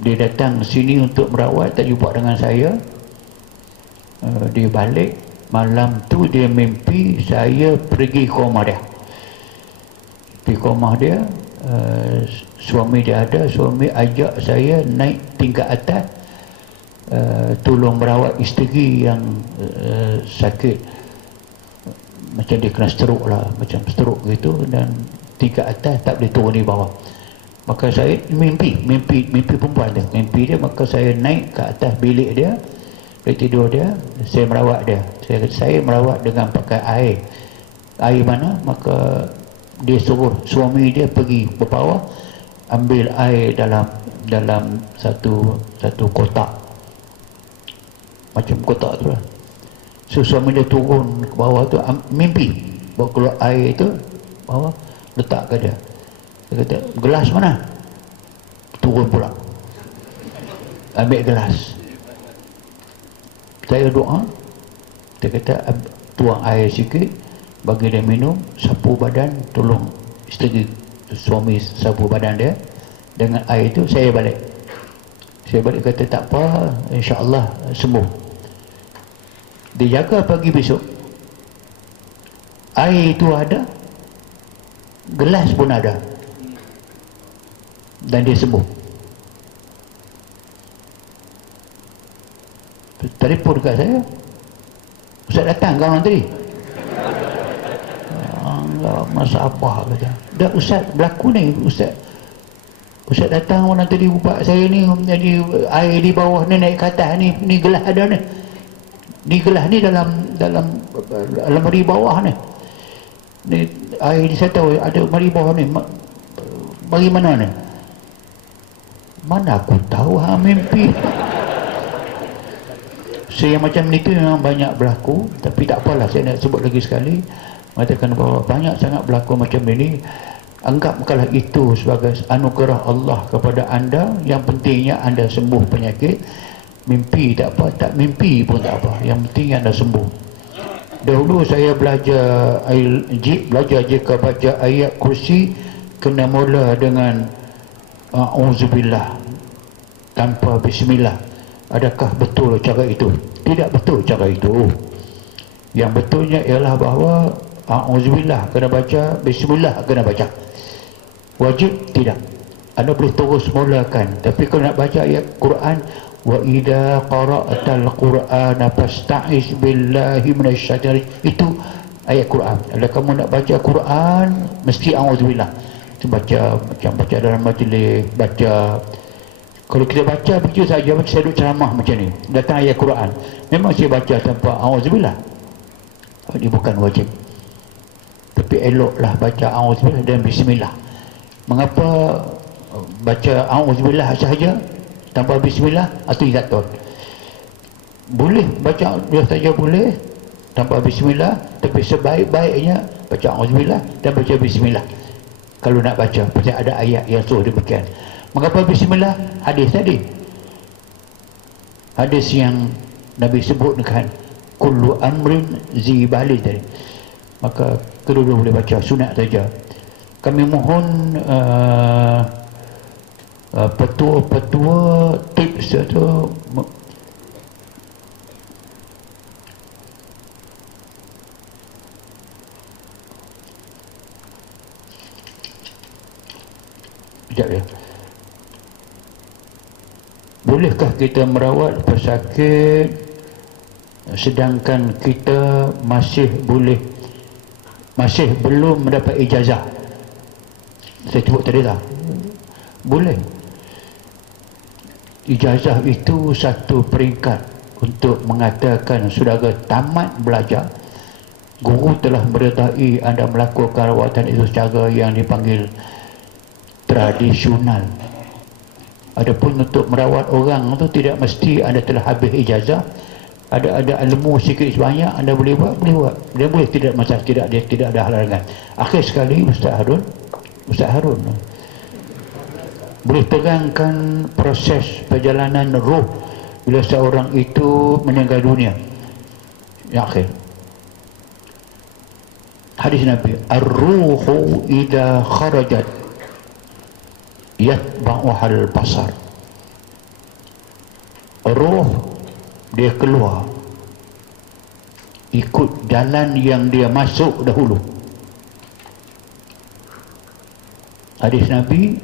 dia datang sini untuk merawat, tak jumpa dengan saya. Dia balik, malam tu dia mimpi saya pergi ke rumah dia. Pergi ke rumah dia, suami dia ada, suami ajak saya naik tingkat atas, tolong merawat isteri yang sakit, macam dia kena stroke lah, macam stroke gitu, dan tingkat atas tak boleh turun di bawah. Maka saya mimpi perempuan dia, mimpi dia, maka saya naik ke atas bilik dia, dia tidur dia, saya merawat dia. Saya merawat dengan pakai air mana, maka dia suruh suami dia pergi ke bawah ambil air dalam satu kotak, macam kotak tu lah. So suami dia turun ke bawah tu, mimpi bawa keluar air tu bawah, letak ke dia. Dia kata, gelas mana? Turun pula, ambil gelas. Saya doa, dia kata tuang air sikit, bagi dia minum, sapu badan, tolong isteri suami sapu badan dia dengan air itu. Saya balik kata tak apa, insya-Allah sembuh. Dia jaga pagi besok, air itu ada, gelas pun ada, dan dia sembuh. Telefon dekat saya, Ustaz datang kawan tadi. Allah, masa apa kata. Dah Ustaz berlaku ni, Ustaz datang orang tadi ubat saya ni, jadi air di bawah ni naik ke atas ni gelas ada ni. Ni gelas ni dalam mari bawah ni. Ni air di saya tahu ada mari bawah ni. Bagi mana ni? Mana aku tahu mimpi. Saya macam ni tu memang banyak berlaku, tapi tak apalah, saya nak sebut lagi sekali, mengatakan bahawa banyak sangat berlaku macam ini. Anggapkanlah itu sebagai anugerah Allah kepada anda. Yang pentingnya anda sembuh penyakit. Mimpi tak apa, tak mimpi pun tak apa, yang penting anda sembuh. Dahulu saya belajar jika baca ayat kursi kena mula dengan a'udzubillah tanpa bismillah. Adakah betul cara itu? Tidak betul cara itu. Yang betulnya ialah bahawa a'udzubillah kena baca, bismillah kena baca. Wajib tidak. Anda boleh terus mulakan, tapi kalau nak baca ayat Quran, wa idza qara'tal qur'ana fasta'iz billahi minasyaitanir, itu ayat Quran. Kalau kamu nak baca Quran, mesti a'udzubillah. Baca macam baca dalam majlis, baca. Kalau kita baca begitu saja, macam saya duduk ceramah macam ni, datang ayat Quran, memang saya baca tanpa a'udzubillah. Ini bukan wajib, tapi eloklah baca a'udzubillah dan bismillah. Mengapa baca a'udzubillah sahaja tanpa bismillah? Itu tidak tahu. Boleh baca dia saja boleh tanpa bismillah, tapi sebaik-baiknya baca a'udzubillah dan baca bismillah. Kalau nak baca, pasal ada ayat yang suruh demikian. Mengapa bismillah? Hadis tadi, hadis yang Nabi sebutkan kullu amrin zibali tadi. Maka kedua-dua boleh baca, sunat saja. Kami mohon petua tips atau sekejap ya. Bolehkah kita merawat pesakit sedangkan kita masih belum mendapat ijazah? Saya sebut tadi lah. Boleh. Ijazah itu satu peringkat untuk mengatakan saudara tamat belajar. Guru telah meredai anda melakukan rawatan itu secara yang dipanggil tradisional. Adapun untuk merawat orang itu tidak mesti anda telah habis ijazah, Ada ilmu sikit sebanyak anda boleh buat, dia boleh, tidak masalah, dia tidak ada halangan. Akhir sekali Ustaz Harun boleh terangkan proses perjalanan roh bila seorang itu meninggal dunia. Yang akhir hadis Nabi, ar-ruhu idza kharajat yatba'uhal basar. Roh dia keluar ikut jalan yang dia masuk dahulu. Hadis Nabi,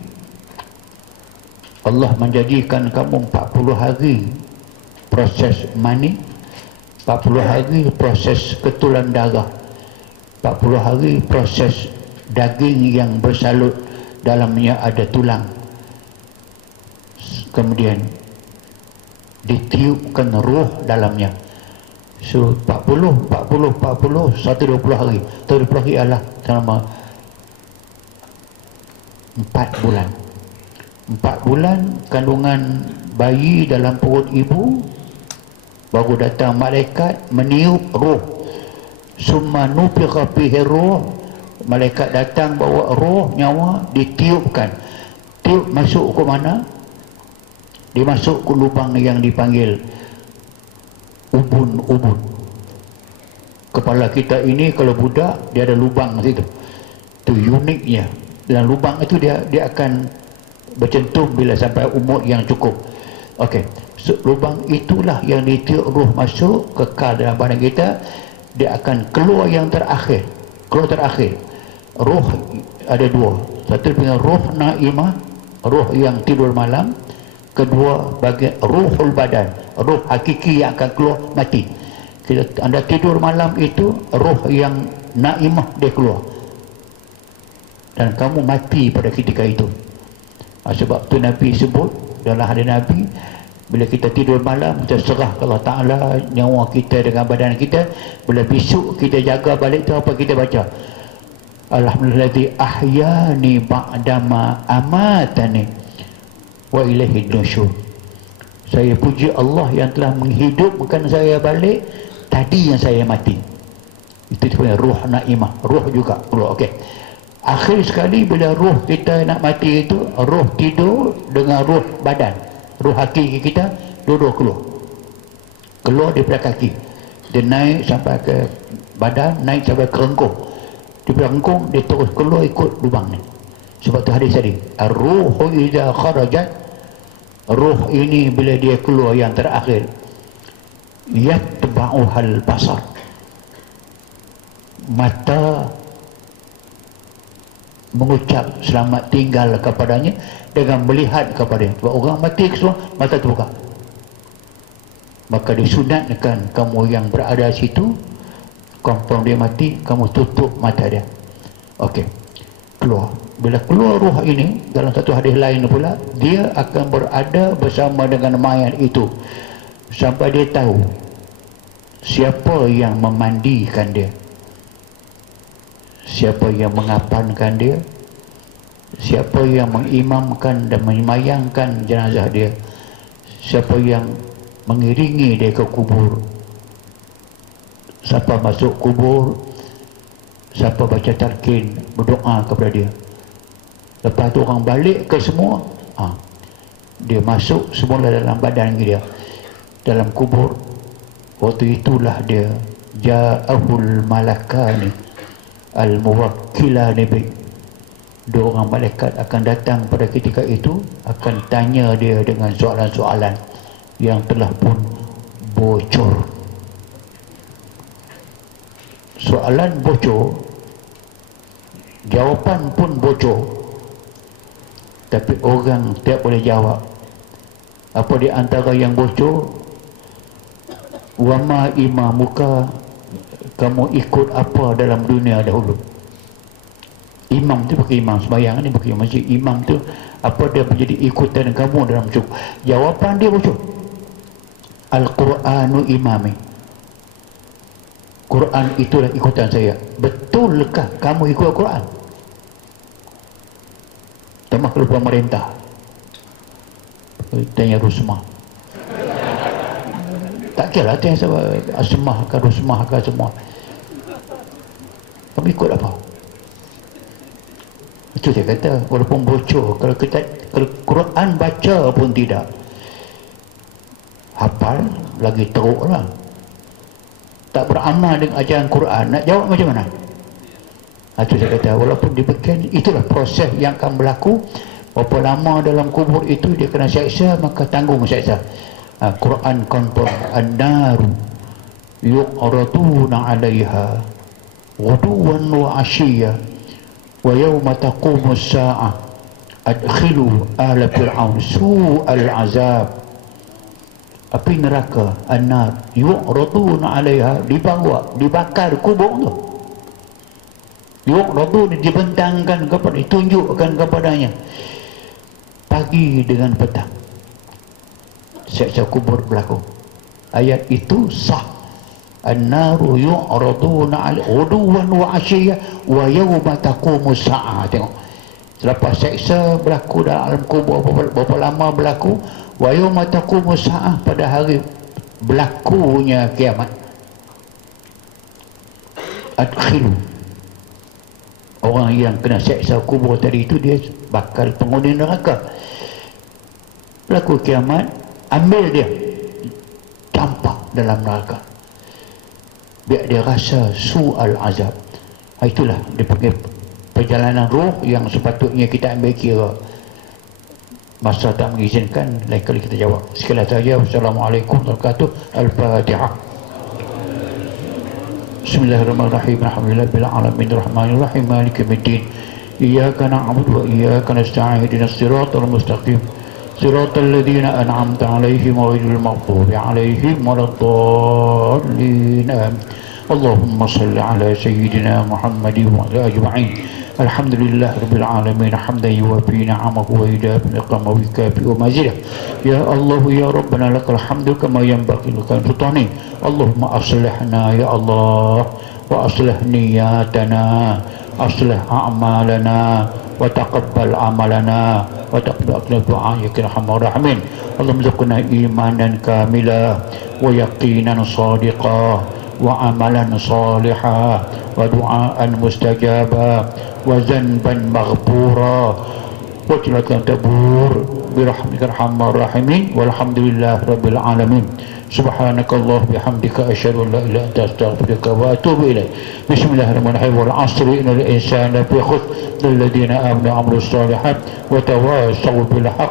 Allah menjadikan kamu 40 hari proses mani, 40 hari proses ketulan darah, 40 hari proses daging yang bersalut, dalamnya ada tulang, kemudian ditiupkan roh dalamnya. So 40 120 hari. 120 hari adalah selama 4 bulan. 4 bulan kandungan bayi dalam perut ibu, baru datang malaikat meniup roh. Summa nufikha fihi roh, malaikat datang bawa roh, nyawa, ditiupkan. Tiup masuk ke mana? Dimasuk ke lubang yang dipanggil ubun. Kepala kita ini kalau budak dia ada lubang situ. Itu uniknya. Dan lubang itu dia akan bercentum bila sampai umur yang cukup. Okey. So, lubang itulah yang ditiup roh masuk, kekal dalam badan kita. Dia akan keluar yang terakhir. Roh ada dua. Satu dengan roh naimah, roh yang tidur malam. Kedua bagian ruhul badan, roh hakiki yang akan keluar mati. Anda tidur malam itu, roh yang naimah dia keluar dan kamu mati pada ketika itu. Sebab tu Nabi sebut dalam hadis Nabi, bila kita tidur malam, kita serah ke Allah Ta'ala nyawa kita dengan badan kita. Bila besok kita jaga balik tu, apa kita baca? Alhamdulillahi ahyani ba'dama amatani wa ilaihi nusyur. Saya puji Allah yang telah menghidupkan saya balik tadi yang saya mati. Itu disebut ruh naimah, roh juga keluar. Okey. Akhir sekali bila roh kita nak mati itu, roh tidur dengan roh badan, roh hakiki kita dua-dua keluar daripada kaki, dia naik sampai ke badan, naik sampai ke rengkung, di rengkung dia terus keluar ikut lubang ni. Sebab tu hadis tadi, ar-ruhu idza kharajat, roh ini bila dia keluar yang terakhir, yatba'uhal basar, mata mengucap selamat tinggal kepadanya dengan melihat kepadanya. Sebab orang mati semua mata terbuka, maka disunatkan kamu yang berada di situ, confirm dia mati, kamu tutup mata dia. Okey, keluar. Bila keluar roh ini, dalam satu hadis lain pula, dia akan berada bersama dengan mayat itu sampai dia tahu siapa yang memandikan dia, siapa yang mengapankan dia, siapa yang mengimamkan dan menymayangkan jenazah dia, siapa yang mengiringi dia ke kubur, siapa masuk kubur, siapa baca talqin, berdoa kepada dia. Lepas tu orang balik ke semua, dia masuk semula dalam badan dia, dalam kubur. Waktu itulah dia ja'ahul malakani al-muwakkilani bi, dua orang malaikat akan datang pada ketika itu, akan tanya dia dengan soalan-soalan yang telah pun bocor. Soalan bocor, jawapan pun bocor, tapi orang tak boleh jawab. Apa di antara yang bocor? Wama imamuka, kamu ikut apa dalam dunia dahulu? Imam tu bukan imam sembahyang ni, bukan masjid. Imam tu apa dia menjadi ikutan kamu dalam masjid? Jawapan dia bocor. Al-Quranu imami, Quran itulah ikutan saya. Betulkah kamu ikut Quran? Tambah kalau pemerintah tanya Rusma, Tak kira lah asmah ke rusmah ke semua. Kami ikut apa? Itu saya kata, walaupun bocor, kalau Quran baca pun tidak hafal, lagi teruk lah. Tak beramal dengan ajaran Quran, nak jawab macam mana? Itu saya kata, walaupun diberikan, itulah proses yang akan berlaku. Berapa lama dalam kubur itu dia kena seksa, maka tanggung seksa. Quran confirm, an-naru yu'raduna 'alaiha ghuduwan wa 'ashiyya wa yawma taqumu as-sa'ah adkhilu ahla fir'aun su'al 'azab. Api neraka, an-nar yu'raduna 'alaiha, dibawa, dibakar kubur tu. Yu'raduna, dibentangkan kepada, ditunjukkan kepadanya pagi dengan petang. Seksa kubur berlaku. Ayat itu sah. An-naru yu'raduna 'alaiha ghuduwan wa 'ashiyya wa yawma taqumu as-sa'ah. Tengok, selepas seksa berlaku dalam kubur, berapa lama berlaku, wa yawma taqumu as-sa'ah, pada hari berlakunya kiamat, adkhilu, orang yang kena seksa kubur tadi itu dia bakal penghuni neraka. Berlaku kiamat, ambil dia, campak dalam neraka, biar dia rasa su'al azab. Itulah dipanggil perjalanan roh yang sepatutnya kita ambil kira. Masa tak mengizinkan, lain kali kita jawab. Sekali saja. Wassalamualaikum warahmatullahi wabarakatuh. Al-Fatihah. Bismillahirrahmanirrahim. Alhamdulillahil alamin, rahmanirrahim, maliki yaumiddin. Iyyaka na'budu wa iyyaka nasta'in. Ihdinas siratal mustaqim. Siratal ladzina an'amta 'alaihim ghairil maghdubi 'alaihim waladdallin. Allahumma shalli 'ala sayyidina Muhammadin wa ala ajma'in. Alhamdulillah rabbil alamin, hamdan yuwafi ni'amahu wa yudafi niqamahu wa yukafi wa mazidah. Ya Allah ya Rabbana lakal hamdu kama yanbaghi laka sultani. Allahumma aslihna ya Allah wa aslih niyatana, aslih a'malana wa taqabbal amalana wa taqabbal du'a ya arhamar rahimin. Allahumma zidna imanan kamila wa yaqinan sadiqa wa amalan salihah wa du'aan mustajaba wa zanban maghfura wa tilatan tabur birahmatika arhamar rahimin. Walhamdulillah rabbil alamin. Subhanakallah bihamdika asyhadu an la ilaha illa anta astaghfiruka wa atubu ilaik. Bismillahirrahmanirrahim. Wal 'asri innal insana lafi khusr, alladziina aamanu wa 'amilus shalihaat wa tawassaw bil haqq